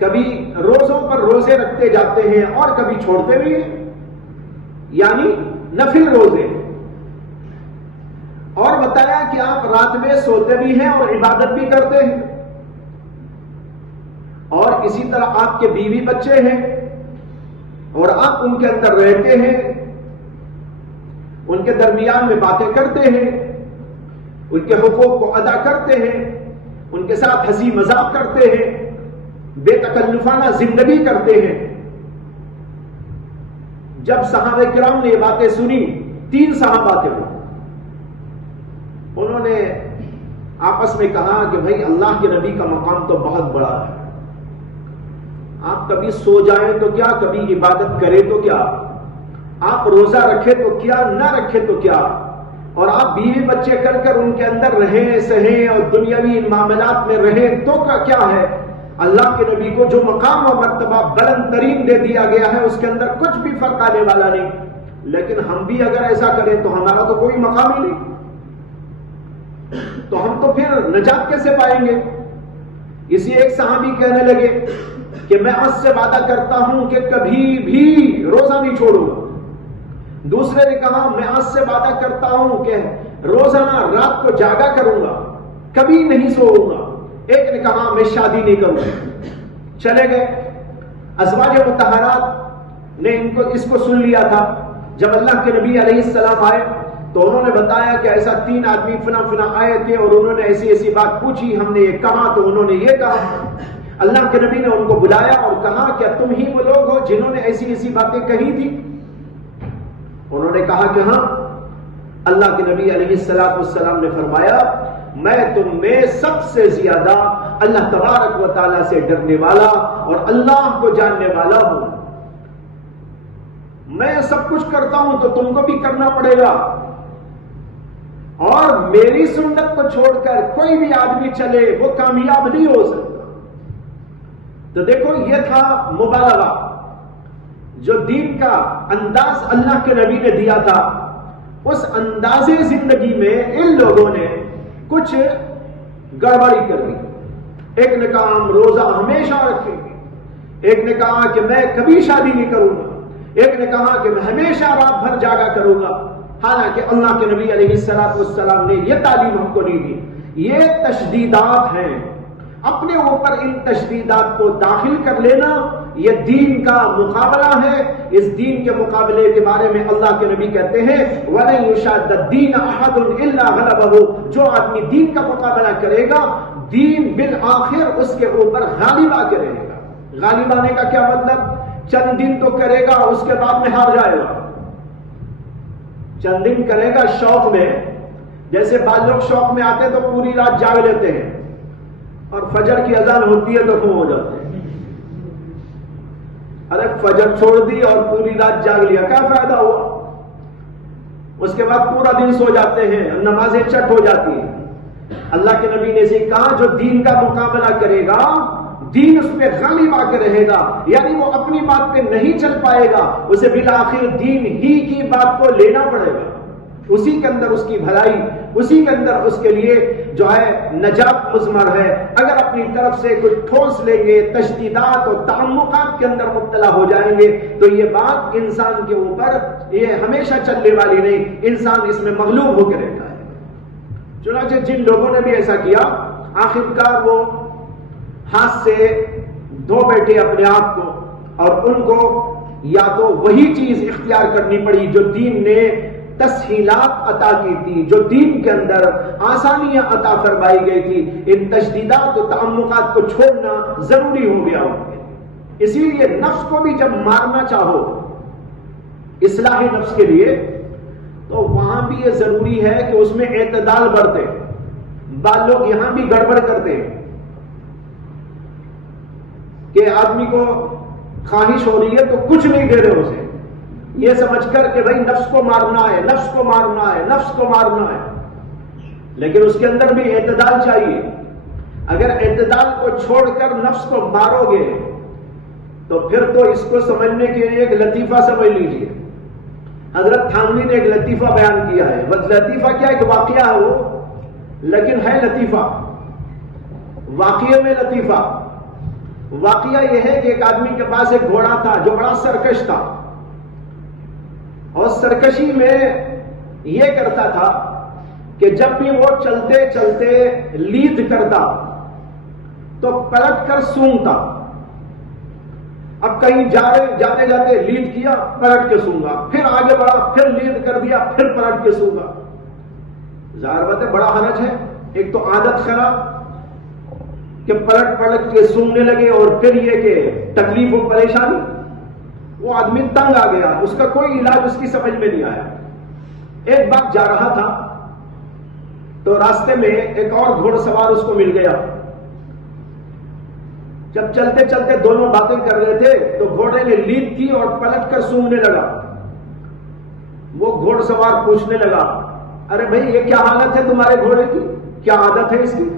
کبھی روزوں پر روزے رکھتے جاتے ہیں اور کبھی چھوڑتے بھی ہیں، یعنی نفل روزے، اور بتایا کہ آپ رات میں سوتے بھی ہیں اور عبادت بھی کرتے ہیں، اور اسی طرح آپ کے بیوی بچے ہیں اور آپ ان کے اندر رہتے ہیں، ان کے درمیان میں باتیں کرتے ہیں، ان کے حقوق کو ادا کرتے ہیں، ان کے ساتھ ہنسی مذاق کرتے ہیں، بے تکلفانہ زندگی کرتے ہیں۔ جب صحابہ کرام نے یہ باتیں سنی، 3 صحابہ تھے، انہوں نے آپس میں کہا کہ بھائی اللہ کے نبی کا مقام تو بہت بڑا ہے، آپ کبھی سو جائیں تو کیا، کبھی عبادت کریں تو کیا، آپ روزہ رکھیں تو کیا، نہ رکھیں تو کیا، اور آپ بیوی بچے کر ان کے اندر رہیں سہیں اور دنیاوی معاملات میں رہیں تو کیا ہے، اللہ کے نبی کو جو مقام و مرتبہ بلند ترین دے دیا گیا ہے اس کے اندر کچھ بھی فرق آنے والا نہیں، لیکن ہم بھی اگر ایسا کریں تو ہمارا تو کوئی مقام ہی نہیں، تو ہم تو پھر نجات کیسے پائیں گے۔ اسی ایک صحابی کہنے لگے کہ میں آج سے وعدہ کرتا ہوں کہ کبھی بھی روزہ نہیں چھوڑوں گا۔ دوسرے نے کہا میں آج سے وعدہ کرتا ہوں کہ روزانہ رات کو جاگا کروں گا۔ کبھی نہیں سوؤں گا. ایک نے کہا میں شادی نہیں کروں گا. چلے گئے. ازواج مطہرات نے اس کو سن لیا تھا. جب اللہ کے نبی علیہ السلام آئے تو انہوں نے بتایا کہ ایسا 3 آدمی فلاں فلاں آئے تھے اور انہوں نے ایسی ایسی بات پوچھی, ہم نے یہ کہا تو انہوں نے یہ کہا. اللہ کے نبی نے ان کو بلایا اور کہا کیا تم ہی وہ لوگ ہو جنہوں نے ایسی ایسی باتیں کہی تھی؟ انہوں نے کہا کہ ہاں. اللہ کے نبی علیہ السلام نے فرمایا میں تم میں سب سے زیادہ اللہ تبارک و تعالیٰ سے ڈرنے والا اور اللہ کو جاننے والا ہوں. میں سب کچھ کرتا ہوں تو تم کو بھی کرنا پڑے گا, اور میری سنت کو چھوڑ کر کوئی بھی آدمی چلے وہ کامیاب نہیں ہو سکتا. تو دیکھو یہ تھا مبالغہ. جو دین کا انداز اللہ کے نبی نے دیا تھا اس انداز زندگی میں ان لوگوں نے کچھ گڑبڑی کر دی. ایک نے کہا ہم روزہ ہمیشہ رکھیں گے, ایک نے کہا کہ میں کبھی شادی نہیں کروں گا, ایک نے کہا کہ میں ہمیشہ رات بھر جاگا کروں گا. حالانکہ اللہ کے نبی علیہ السلام نے یہ تعلیم ہم کو نہیں دی. یہ تشدیدات ہیں, اپنے اوپر ان تشدیدات کو داخل کر لینا یہ دین کا مقابلہ ہے. اس دین کے مقابلے کے بارے میں اللہ کے نبی کہتے ہیں وَلَن يُشَادَّ الدِّينَ أَحَدٌ إِلَّا غَلَبَهُ. جو آدمی دین کا مقابلہ کرے گا دین بالآخر اس کے اوپر غالب آ کے رہے گا. غالب آنے کا کیا مطلب؟ چند دن تو کرے گا اس کے بعد میں ہار جائے گا. چند دن کرے گا شوق میں, جیسے بعض لوگ شوق میں آتے تو پوری رات جاگ لیتے ہیں اور فجر کی اذان ہوتی ہے تو گم ہو جاتے ہیں. ارے فجر چھوڑ دی اور پوری رات جاگ لیا, کیا فائدہ ہوا؟ اس کے بعد پورا دن سو جاتے ہیں, نمازیں چٹ ہو جاتی ہیں. اللہ کے نبی نے اسے کہا جو دین کا مقابلہ کرے گا دین اس پہ غالب آ کے رہے گا, یعنی وہ اپنی بات پہ نہیں چل پائے گا, اسے بالآخر دین ہی کی بات کو لینا پڑے گا. اسی کے اندر اس کی بھلائی, اسی کے اندر اس کے لیے جو ہے نجات مضمر ہے. اگر اپنی طرف سے کچھ ٹھوس لیں گے, تشدیدات اور تعمقات کے اندر مبتلا ہو جائیں گے تو یہ بات انسان کے اوپر یہ ہمیشہ چلنے والی نہیں, انسان اس میں مغلوب ہو کے رہتا ہے. چنانچہ جن لوگوں نے بھی ایسا کیا آخرکار وہ ہاتھ سے دھو بیٹھے اپنے آپ کو, اور ان کو یا تو وہی چیز اختیار کرنی پڑی جو دین نے تسہیلات عطا کی تھی, جو دین کے اندر آسانیاں عطا فرمائی گئی تھی. ان تشدیدات و تعمقات کو چھوڑنا ضروری ہو گیا ان کے. اسی لیے نفس کو بھی جب مارنا چاہو اصلاح نفس کے لیے تو وہاں بھی یہ ضروری ہے کہ اس میں اعتدال برتے. بعض لوگ یہاں بھی گڑبڑ کرتے ہیں کہ آدمی کو خواہش ہو رہی ہے تو کچھ نہیں دے رہے اسے, یہ سمجھ کر کہ بھائی نفس کو مارنا ہے, نفس کو مارنا ہے, نفس کو مارنا ہے. لیکن اس کے اندر بھی اعتدال چاہیے. اگر اعتدال کو چھوڑ کر نفس کو مارو گے تو پھر تو اس کو سمجھنے کے لیے ایک لطیفہ سمجھ لیجیے. حضرت تھانوی نے ایک لطیفہ بیان کیا ہے. لطیفہ کیا ایک واقعہ ہے وہ, لیکن ہے لطیفہ, واقعے میں لطیفہ. واقعہ یہ ہے کہ ایک آدمی کے پاس ایک گھوڑا تھا جو بڑا سرکش تھا, اور سرکشی میں یہ کرتا تھا کہ جب بھی وہ چلتے چلتے لید کرتا تو پلٹ کر سونگتا. اب کہیں جاتے جاتے لید کیا, پلٹ کے سونگا, پھر آگے بڑھا, پھر لید کر دیا, پھر پلٹ کے سونگا. ظاہر بات ہے بڑا حرج ہے. ایک تو عادت خراب کہ پلٹ کے سونگنے لگے, اور پھر یہ کہ تکلیف و پریشانی. وہ آدمی تنگ آ گیا, اس کا کوئی علاج اس کی سمجھ میں نہیں آیا. ایک بار جا رہا تھا تو راستے میں ایک اور گھوڑ سوار اس کو مل گیا. جب چلتے چلتے دونوں باتیں کر رہے تھے تو گھوڑے نے لید کی اور پلٹ کر سونگنے لگا. وہ گھوڑ سوار پوچھنے لگا ارے بھائی یہ کیا حالت ہے تمہارے گھوڑے کی, کیا عادت ہے اس کی؟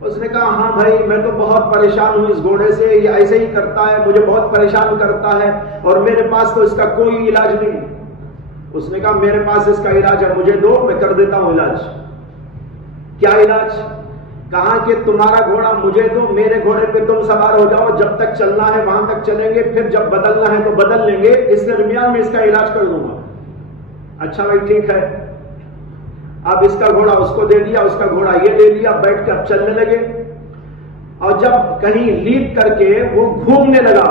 اس نے کہا ہاں بھائی میں تو بہت پریشان ہوں اس گھوڑے سے, یہ ایسے ہی کرتا ہے, مجھے بہت پریشان کرتا ہے اور میرے پاس تو اس کا کوئی علاج نہیں. اس نے کہا میرے پاس اس کا علاج ہے, مجھے دو, میں کر دیتا ہوں علاج. کیا علاج؟ کہا کہ تمہارا گھوڑا مجھے دو, میرے گھوڑے پہ تم سوار ہو جاؤ, جب تک چلنا ہے وہاں تک چلیں گے, پھر جب بدلنا ہے تو بدل لیں گے, اس درمیان میں اس کا علاج کر دوں گا. اچھا بھائی ٹھیک ہے. اب اس کا گھوڑا اس کو دے دیا، اس کا گھوڑا یہ لے لیا، بیٹھ کے اب چلنے لگے، اور جب کہیں لیپ کر کے وہ گھومنے لگا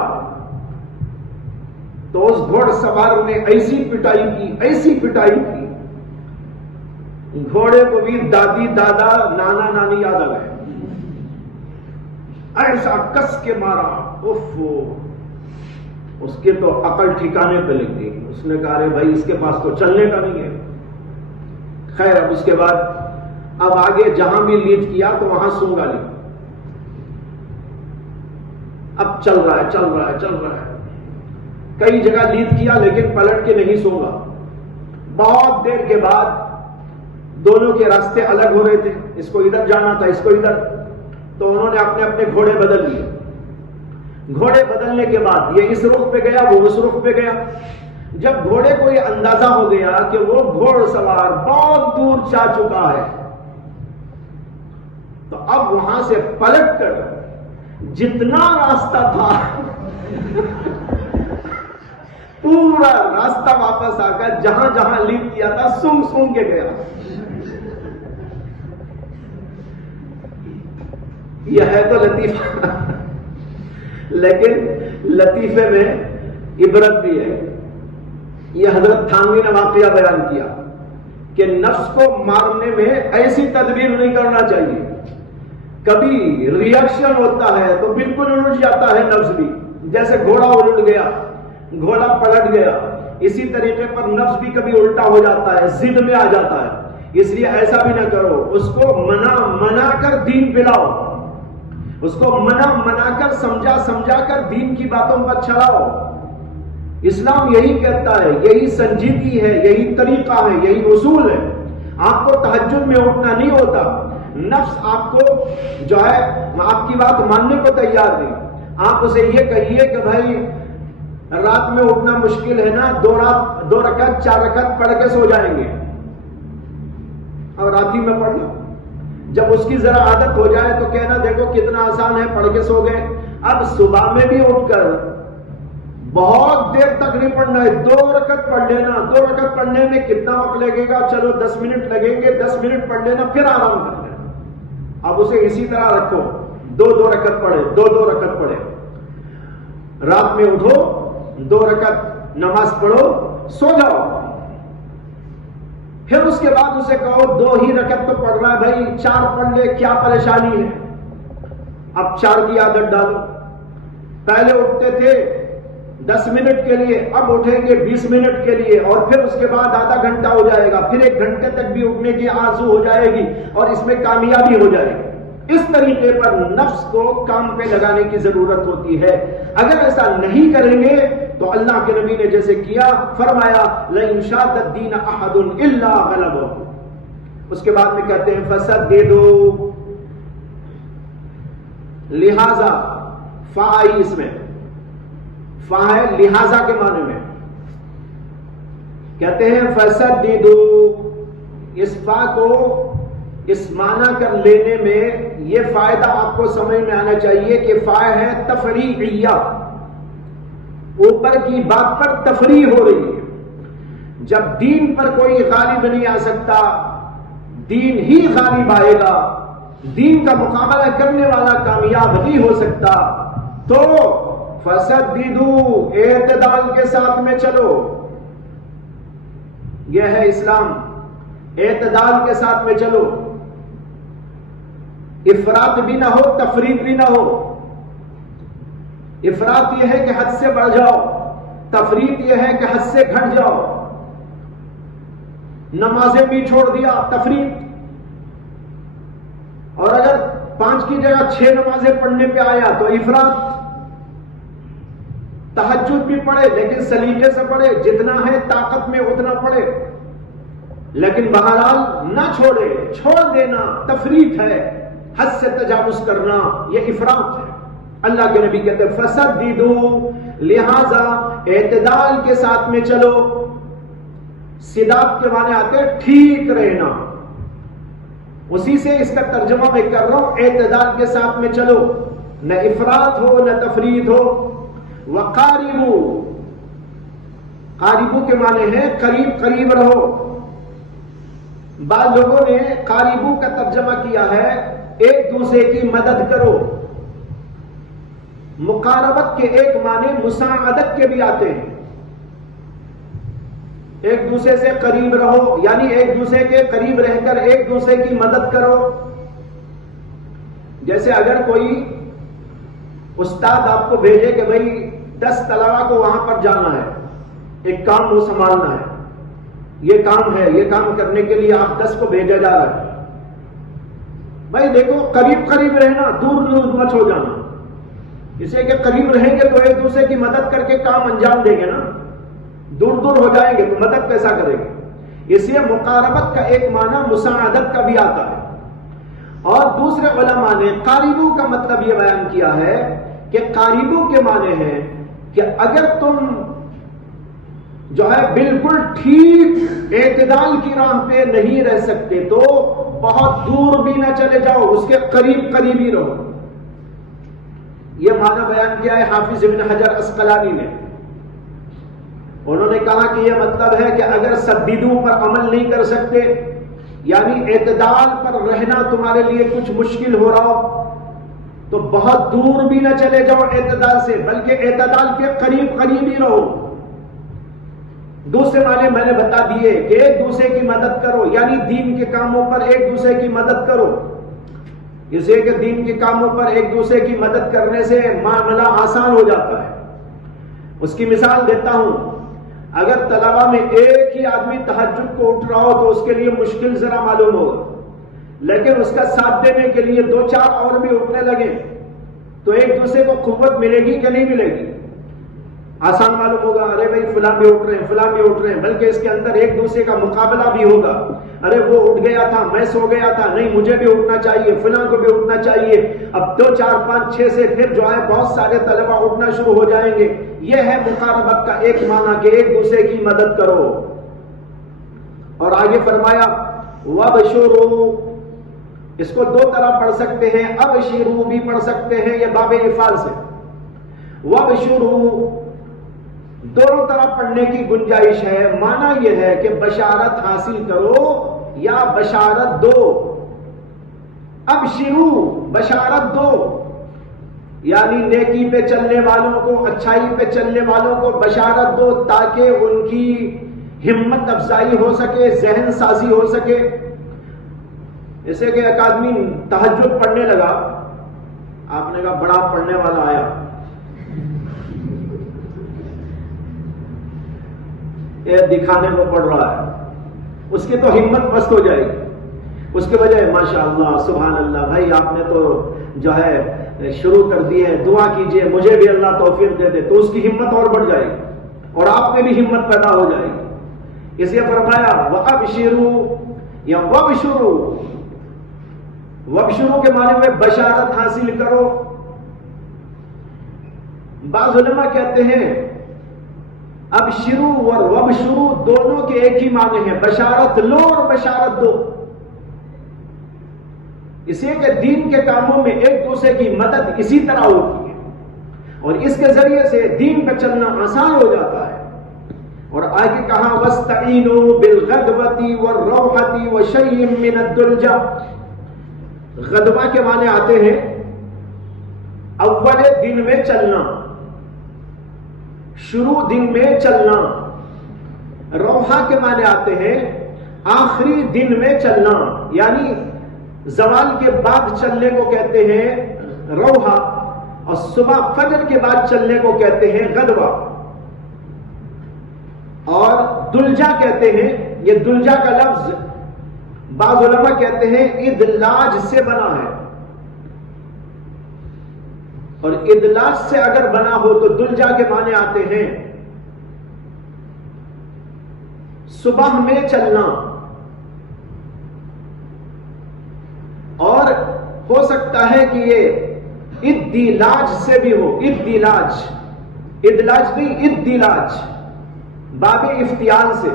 تو اس گھوڑ سوار نے ایسی پٹائی کی، ایسی پٹائی کی، گھوڑے کو بھی دادی دادا نانا نانی یاد آ گئے، ایسا کس کے مارا، اف، اس کے تو عقل ٹھکانے پہ لگ گئی۔ اس نے کہا ارے بھائی اس کے پاس تو چلنے کا نہیں ہے۔ خیر اب اس کے بعد اب آگے جہاں بھی لیڈ کیا تو وہاں سونگا لی، اب چل رہا ہے چل رہا ہے چل رہا ہے، کئی جگہ لیڈ کیا لیکن پلٹ کے نہیں سونگا۔ بہت دیر کے بعد دونوں کے راستے الگ ہو رہے تھے، اس کو ادھر جانا تھا اس کو ادھر، تو انہوں نے اپنے اپنے گھوڑے بدل لیے۔ گھوڑے بدلنے کے بعد یہ اس رخ پہ گیا وہ اس رخ پہ گیا۔ جب گھوڑے کو یہ اندازہ ہو گیا کہ وہ گھوڑ سوار بہت دور جا چکا ہے، تو اب وہاں سے پلٹ کر جتنا راستہ تھا پورا راستہ واپس آ کر جہاں جہاں لیپ کیا تھا سونگ سونگ کے گیا۔ یہ ہے تو لطیفہ، لیکن لطیفے میں عبرت بھی ہے۔ یہ حضرت تھانوی نے واقعہ بیان کیا کہ نفس کو مارنے میں ایسی تدبیر نہیں کرنا چاہیے، کبھی ریئیکشن ہوتا ہے تو بالکل الٹ جاتا ہے نفس بھی، جیسے گھوڑا الٹ گیا، گھوڑا پلٹ گیا، اسی طریقے پر نفس بھی کبھی الٹا ہو جاتا ہے، ضد میں آ جاتا ہے۔ اس لیے ایسا بھی نہ کرو، اس کو منا کر دین پلاؤ، اس کو منا کر سمجھا کر دین کی باتوں پر چلاؤ۔ اسلام یہی کہتا ہے، یہی سنجیدگی ہے، یہی طریقہ ہے، یہی اصول ہے۔ آپ کو تہجد میں اٹھنا نہیں ہوتا، نفس آپ کو جو ہے آپ کی بات ماننے کو تیار نہیں، آپ اسے یہ کہیے کہ بھائی رات میں اٹھنا مشکل ہے نا، دو رکعت 4 رکعت پڑھ کے سو جائیں گے، اور رات ہی میں پڑھ لو۔ جب اس کی ذرا عادت ہو جائے تو کہنا دیکھو کتنا آسان ہے، پڑھ کے سو گئے۔ اب صبح میں بھی اٹھ کر بہت دیر تک نہیں پڑھنا ہے، 2 رکعت پڑھ لینا، 2 رکعت پڑھنے میں کتنا وقت لگے گا، چلو 10 منٹ لگیں گے، 10 منٹ پڑھ لینا پھر آرام کر لینا۔ اب اسے اسی طرح رکھو، 2 رکعت پڑھے، 2 رکعت پڑھے، رات میں اٹھو 2 رکعت نماز پڑھو، سو جاؤ۔ پھر اس کے بعد اسے کہو 2 ہی رکعت تو پڑھ رہا ہے بھائی، 4 پڑھ لے، کیا پریشانی ہے؟ اب 4 کی عادت ڈالو۔ پہلے اٹھتے تھے 10 منٹ کے لیے، اب اٹھیں گے 20 منٹ کے لیے، اور پھر اس کے بعد آدھا گھنٹہ ہو جائے گا، پھر 1 گھنٹے تک بھی اٹھنے کی آرزو ہو جائے گی، اور اس میں کامیابی ہو جائے گی۔ اس طریقے پر نفس کو کام پہ لگانے کی ضرورت ہوتی ہے۔ اگر ایسا نہیں کریں گے تو اللہ کے نبی نے جیسے کیا فرمایا لَئِن شَادَ الدِّينَ أَحَدٌ إِلَّا غَلَبَهُ۔ اس کے بعد میں کہتے ہیں فَسَدِّدُوا، لہذا فا آئی اس میں، فا ہے لہذا کے معنی میں، کہتے ہیں فَسَدِّدُوا، اس فا کو اس معنی کر لینے میں یہ فائدہ آپ کو سمجھ میں آنا چاہیے کہ فا ہے تفریعیہ، اوپر کی بات پر تفریح ہو رہی ہے۔ جب دین پر کوئی غالب نہیں آ سکتا، دین ہی غالب آئے گا، دین کا مقابلہ کرنے والا کامیاب نہیں ہو سکتا، تو فَسَدِّدُوا، اعتدال کے ساتھ میں چلو۔ یہ ہے اسلام، اعتدال کے ساتھ میں چلو، افراط بھی نہ ہو تفریط بھی نہ ہو۔ افراط یہ ہے کہ حد سے بڑھ جاؤ، تفریط یہ ہے کہ حد سے گھٹ جاؤ۔ نمازیں بھی چھوڑ دیا، تفریط، اور اگر 5 کی جگہ 6 نمازیں پڑھنے پہ آیا تو افراط۔ تہجد بھی پڑھے لیکن سلیقے سے پڑھے، جتنا ہے طاقت میں اتنا پڑھے، لیکن بہرحال نہ چھوڑے، چھوڑ دینا تفریط ہے، حد سے تجاوز کرنا یہ افراط ہے۔ اللہ کے نبی کہتے ہیں فَسَدِّدُوا، لہذا اعتدال کے ساتھ میں چلو۔ سداد کے معنی آتے ہیں ٹھیک رہنا، اسی سے اس کا ترجمہ میں کر رہا ہوں، اعتدال کے ساتھ میں چلو، نہ افراط ہو نہ تفریط ہو۔ وَقَارِبُوا، قاربو کے معنی ہے قریب قریب رہو، بعض لوگوں نے قاریبو کا ترجمہ کیا ہے ایک دوسرے کی مدد کرو. مقاربت کے ایک معنی مساعدت کے بھی آتے ہیں. ایک دوسرے سے قریب رہو یعنی ایک دوسرے کے قریب رہ کر ایک دوسرے کی مدد کرو. جیسے اگر کوئی استاد آپ کو بھیجے کہ بھئی 10 طلباء کو وہاں پر جانا ہے, ایک کام وہ سنبھالنا ہے, یہ کام ہے, یہ کام کرنے کے لیے آپ 10 کو بھیجا جا رہا ہے. بھائی دیکھو, قریب قریب رہنا, دور دور مت ہو جانا. اسے کہ قریب رہیں گے تو ایک دوسرے کی مدد کر کے کام انجام دیں گے نا. دور دور ہو جائیں گے تو مدد کیسا کریں گے؟ اس لیے مقاربت کا ایک معنی مساعدت کا بھی آتا ہے. اور دوسرے علماء نے قاریبو کا مطلب یہ بیان کیا ہے کہ قاریبو کے معنی ہے کہ اگر تم جو ہے بالکل ٹھیک اعتدال کی راہ پہ نہیں رہ سکتے تو بہت دور بھی نہ چلے جاؤ, اس کے قریب قریب ہی رہو. یہ معنی بیان کیا ہے حافظ ابن حجر اسقلانی نے. انہوں نے کہا کہ یہ مطلب ہے کہ اگر سدیدوں پر عمل نہیں کر سکتے یعنی اعتدال پر رہنا تمہارے لیے کچھ مشکل ہو رہا ہو تو بہت دور بھی نہ چلے جاؤ اعتدال سے, بلکہ اعتدال کے قریب قریب ہی رہو. دوسرے معنی میں نے بتا دیے کہ ایک دوسرے کی مدد کرو یعنی دین کے کاموں پر ایک دوسرے کی مدد کرو. اس لیے کہ دین کے کاموں پر ایک دوسرے کی مدد کرنے سے معاملہ آسان ہو جاتا ہے. اس کی مثال دیتا ہوں. اگر طلبہ میں ایک ہی آدمی تہجد کو اٹھ رہا ہو تو اس کے لیے مشکل ذرا معلوم ہوگا, لیکن اس کا ساتھ دینے کے لیے 2-4 اور بھی اٹھنے لگے تو ایک دوسرے کو قوت ملے گی کہ نہیں ملے گی؟ آسان معلوم ہوگا. ارے بھائی فلاں بھی اٹھ رہے ہیں, فلاں بھی اٹھ رہے ہیں, بلکہ اس کے اندر ایک دوسرے کا مقابلہ بھی ہوگا. ارے وہ اٹھ گیا تھا, میں سو گیا تھا, نہیں مجھے بھی اٹھنا چاہیے, فلاں کو بھی اٹھنا چاہیے. اب 2 4 5 6 سے پھر جو ہے بہت سارے طلبہ اٹھنا شروع ہو جائیں گے. یہ ہے مقاربت کا ایک معنی کہ ایک دوسرے کی مدد کرو. اور آگے فرمایا وَبْشِرُوا, اس کو 2 طرح پڑھ سکتے ہیں, ابشروا بھی پڑھ سکتے ہیں, یہ باب افعال سے. وَبْشِرُوا دونوں طرح پڑھنے کی گنجائش ہے. معنی یہ ہے کہ بشارت حاصل کرو یا بشارت دو. ابشروا بشارت دو یعنی نیکی پہ چلنے والوں کو, اچھائی پہ چلنے والوں کو بشارت دو تاکہ ان کی ہمت افزائی ہو سکے, ذہن سازی ہو سکے. جیسے کہ ایک آدمی تہجد پڑھنے لگا, آپ نے کہا بڑا پڑھنے والا آیا, یہ دکھانے کو پڑھ رہا ہے, اس کی تو ہمت پست ہو جائے گی. اس کے بجائے ماشاءاللہ سبحان اللہ بھائی آپ نے تو جو ہے شروع کر دی ہے, دعا کیجئے مجھے بھی اللہ توفیق دے دے, تو اس کی ہمت اور بڑھ جائے گی اور آپ میں بھی ہمت پیدا ہو جائے گی. اس لیے فرمایا وَأَبْشِرُوا یا وَبْشِرُوا. وَبْشِرُوا کے معنی میں بشارت حاصل کرو. بعض علماء کہتے ہیں ابشروا اور وبشروا دونوں کے ایک ہی معنی ہیں, بشارت لو اور بشارت دو. اسے کہ دین کے کاموں میں ایک دوسرے کی مدد اسی طرح ہوتی ہے اور اس کے ذریعے سے دین پہ چلنا آسان ہو جاتا ہے. اور آگے کہا وَاسْتَعِينُوا بِالْغَدْوَةِ وَالرَّوْحَةِ وَشَيْءٍ مِّنَ الدُّلْجَةِ. غدوہ کے معنی آتے ہیں اول دن میں چلنا, شروع دن میں چلنا. روحا کے معنی آتے ہیں آخری دن میں چلنا یعنی زوال کے بعد چلنے کو کہتے ہیں روحا, اور صبح فجر کے بعد چلنے کو کہتے ہیں غدوہ. اور دلجا کہتے ہیں, یہ دلجا کا لفظ بعض علماء کہتے ہیں ادلاج سے بنا ہے, اور ادلاج سے اگر بنا ہو تو دلجا کے معنی آتے ہیں صبح میں چلنا. اور ہو سکتا ہے کہ یہ ادلاج سے بھی ہو, ادلاج, ادلاج نہیں ادلاج, باب افتیال سے.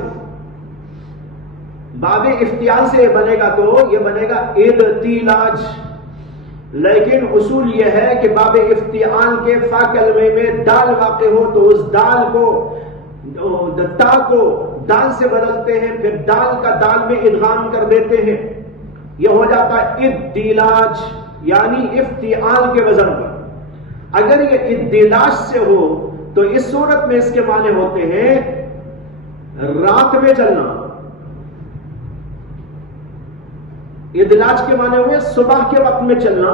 باب افتیال سے بنے گا تو یہ بنے گا ادتیلاج. لیکن اصول یہ ہے کہ باب افتعال کے فا کلمے میں دال واقع ہو تو اس دال کو تا کو دال سے بدلتے ہیں، پھر دال کا دال میں ادغام کر دیتے ہیں، یہ ہو جاتا ہے ادیلاج، یعنی افتعال کے وزن پر۔ اگر یہ ادیلاج سے ہو تو اس صورت میں اس کے معنی ہوتے ہیں رات میں چلنا۔ ادلاج کے معنی ہوئے صبح کے وقت میں چلنا،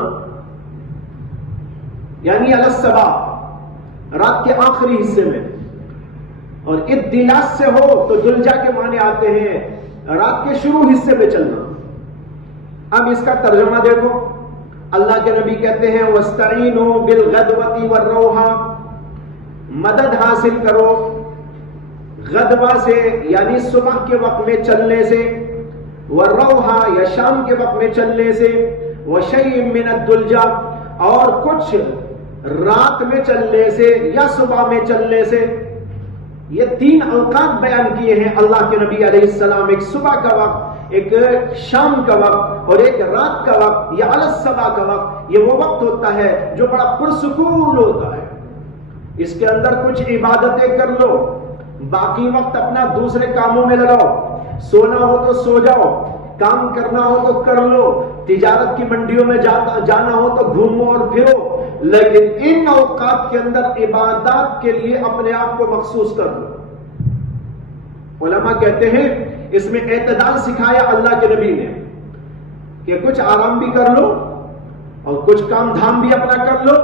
یعنی علی الصباح، رات کے آخری حصے میں۔ اور ادلاج سے ہو تو دلجا کے معنی آتے ہیں رات کے شروع حصے میں چلنا۔ اب اس کا ترجمہ دیکھو، اللہ کے نبی کہتے ہیں وَاسْتَعِينُوا بِالْغَدْوَةِ وَالرَّوْحَةِ، مدد حاصل کرو غدوہ سے یعنی صبح کے وقت میں چلنے سے، والروحہ یا شام کے وقت میں چلنے سے، وشیء من الدلجا اور کچھ رات میں چلنے سے یا صبح میں چلنے سے۔ یہ تین اوقات بیان کیے ہیں اللہ کے نبی علیہ السلام، ایک صبح کا وقت، ایک شام کا وقت اور ایک رات کا وقت یا علی الصباح کا وقت۔ یہ وہ وقت ہوتا ہے جو بڑا پرسکون ہوتا ہے، اس کے اندر کچھ عبادتیں کر لو، باقی وقت اپنا دوسرے کاموں میں لگاؤ، سونا ہو تو سو جاؤ، کام کرنا ہو تو کر لو، تجارت کی منڈیوں میں جانا ہو تو گھومو اور پھرو، لیکن ان اوقات کے اندر عبادات کے لیے اپنے آپ کو مخصوص کر لو۔ علماء کہتے ہیں اس میں اعتدال سکھایا اللہ کے نبی نے کہ کچھ آرام بھی کر لو اور کچھ کام دھام بھی اپنا کر لو،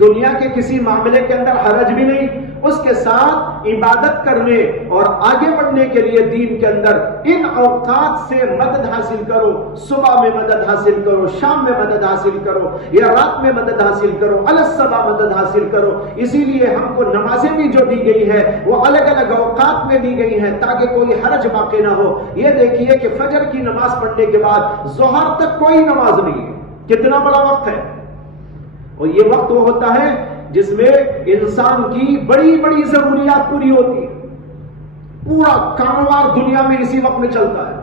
دنیا کے کسی معاملے کے اندر حرج بھی نہیں، اس کے ساتھ عبادت کرنے اور آگے بڑھنے کے لیے دین کے اندر ان اوقات سے مدد حاصل کرو، صبح میں مدد حاصل کرو، شام میں مدد حاصل کرو یا رات میں مدد حاصل کرو، علی الصباح مدد حاصل کرو۔ اسی لیے ہم کو نمازیں بھی جو دی گئی ہے وہ الگ الگ اوقات میں دی گئی ہیں تاکہ کوئی حرج باقی نہ ہو۔ یہ دیکھیے کہ فجر کی نماز پڑھنے کے بعد ظہر تک کوئی نماز نہیں ہے، کتنا بڑا وقت ہے، اور یہ وقت وہ ہوتا ہے جس میں انسان کی بڑی بڑی ضروریات پوری ہوتی ہے، پورا کاروبار دنیا میں اسی وقت میں چلتا ہے۔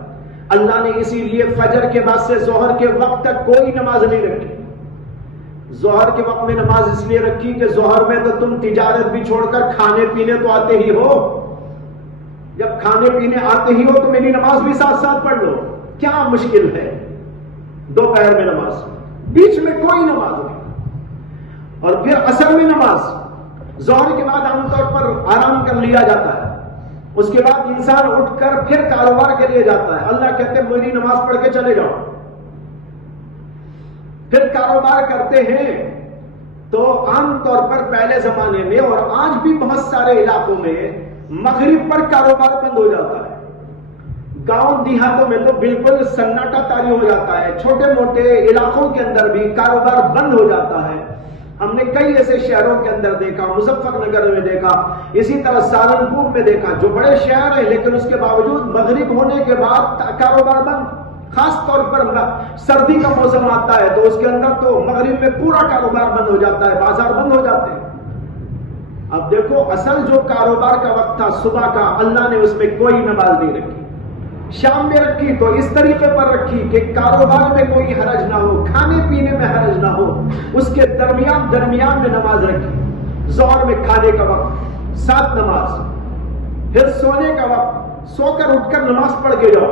اللہ نے اسی لیے فجر کے بعد سے ظہر کے وقت تک کوئی نماز نہیں رکھی۔ ظہر کے وقت میں نماز اس لیے رکھی کہ ظہر میں تو تم تجارت بھی چھوڑ کر کھانے پینے تو آتے ہی ہو، جب کھانے پینے آتے ہی ہو تو میری نماز بھی ساتھ ساتھ پڑھ لو، کیا مشکل ہے؟ دوپہر میں نماز، بیچ میں کوئی نماز نہیں، اور پھر عصر میں نماز۔ ظہر کے بعد عام طور پر آرام کر لیا جاتا ہے، اس کے بعد انسان اٹھ کر پھر کاروبار کے لیے جاتا ہے۔ اللہ کہتے ہیں میری نماز پڑھ کے چلے جاؤ، پھر کاروبار کرتے ہیں۔ تو عام طور پر پہلے زمانے میں اور آج بھی بہت سارے علاقوں میں مغرب پر کاروبار بند ہو جاتا ہے، گاؤں دیہاتوں میں تو بالکل سناٹا طاری ہو جاتا ہے، چھوٹے موٹے علاقوں کے اندر بھی کاروبار بند ہو جاتا ہے۔ ہم نے کئی ایسے شہروں کے اندر دیکھا، مظفر نگر میں دیکھا، اسی طرح سہارنپور میں دیکھا، جو بڑے شہر ہیں لیکن اس کے باوجود مغرب ہونے کے بعد کاروبار بند۔ خاص طور پر سردی کا موسم آتا ہے تو اس کے اندر تو مغرب میں پورا کاروبار بند ہو جاتا ہے، بازار بند ہو جاتے ہیں۔ اب دیکھو اصل جو کاروبار کا وقت تھا صبح کا، اللہ نے اس میں کوئی نماز نہیں رکھی، شام میں رکھی تو اس طریقے پر رکھی کہ کاروبار میں کوئی حرج نہ ہو، کھانے پینے میں حرج نہ ہو، اس کے درمیان میں نماز رکھی۔ ظہر میں کھانے کا وقت 7 نماز، پھر سونے کا وقت، سو کر اٹھ کر نماز پڑھ کے جاؤ،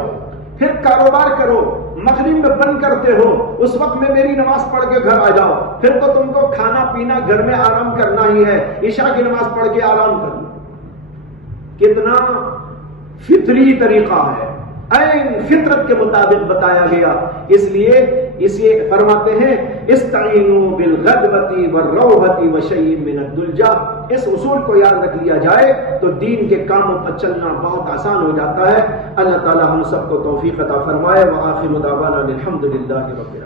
پھر کاروبار کرو، مغرب میں بند کرتے ہو، اس وقت میں میری نماز پڑھ کے گھر آ جاؤ، پھر تو تم کو کھانا پینا گھر میں آرام کرنا ہی ہے، عشاء کی نماز پڑھ کے آرام کر لو۔ کتنا فطری طریقہ ہے، عین فطرت کے مطابق بتایا گیا۔ اس لیے اسے فرماتے ہیں استعینوا بالغدوۃ والروحۃ وشیء من الدلجا۔ اس اصول کو یاد رکھ لیا جائے تو دین کے کاموں پر چلنا بہت آسان ہو جاتا ہے۔ اللہ تعالی ہم سب کو توفیق عطا فرمائے۔ وآخر دعوانا الحمد للہ رب العالمین۔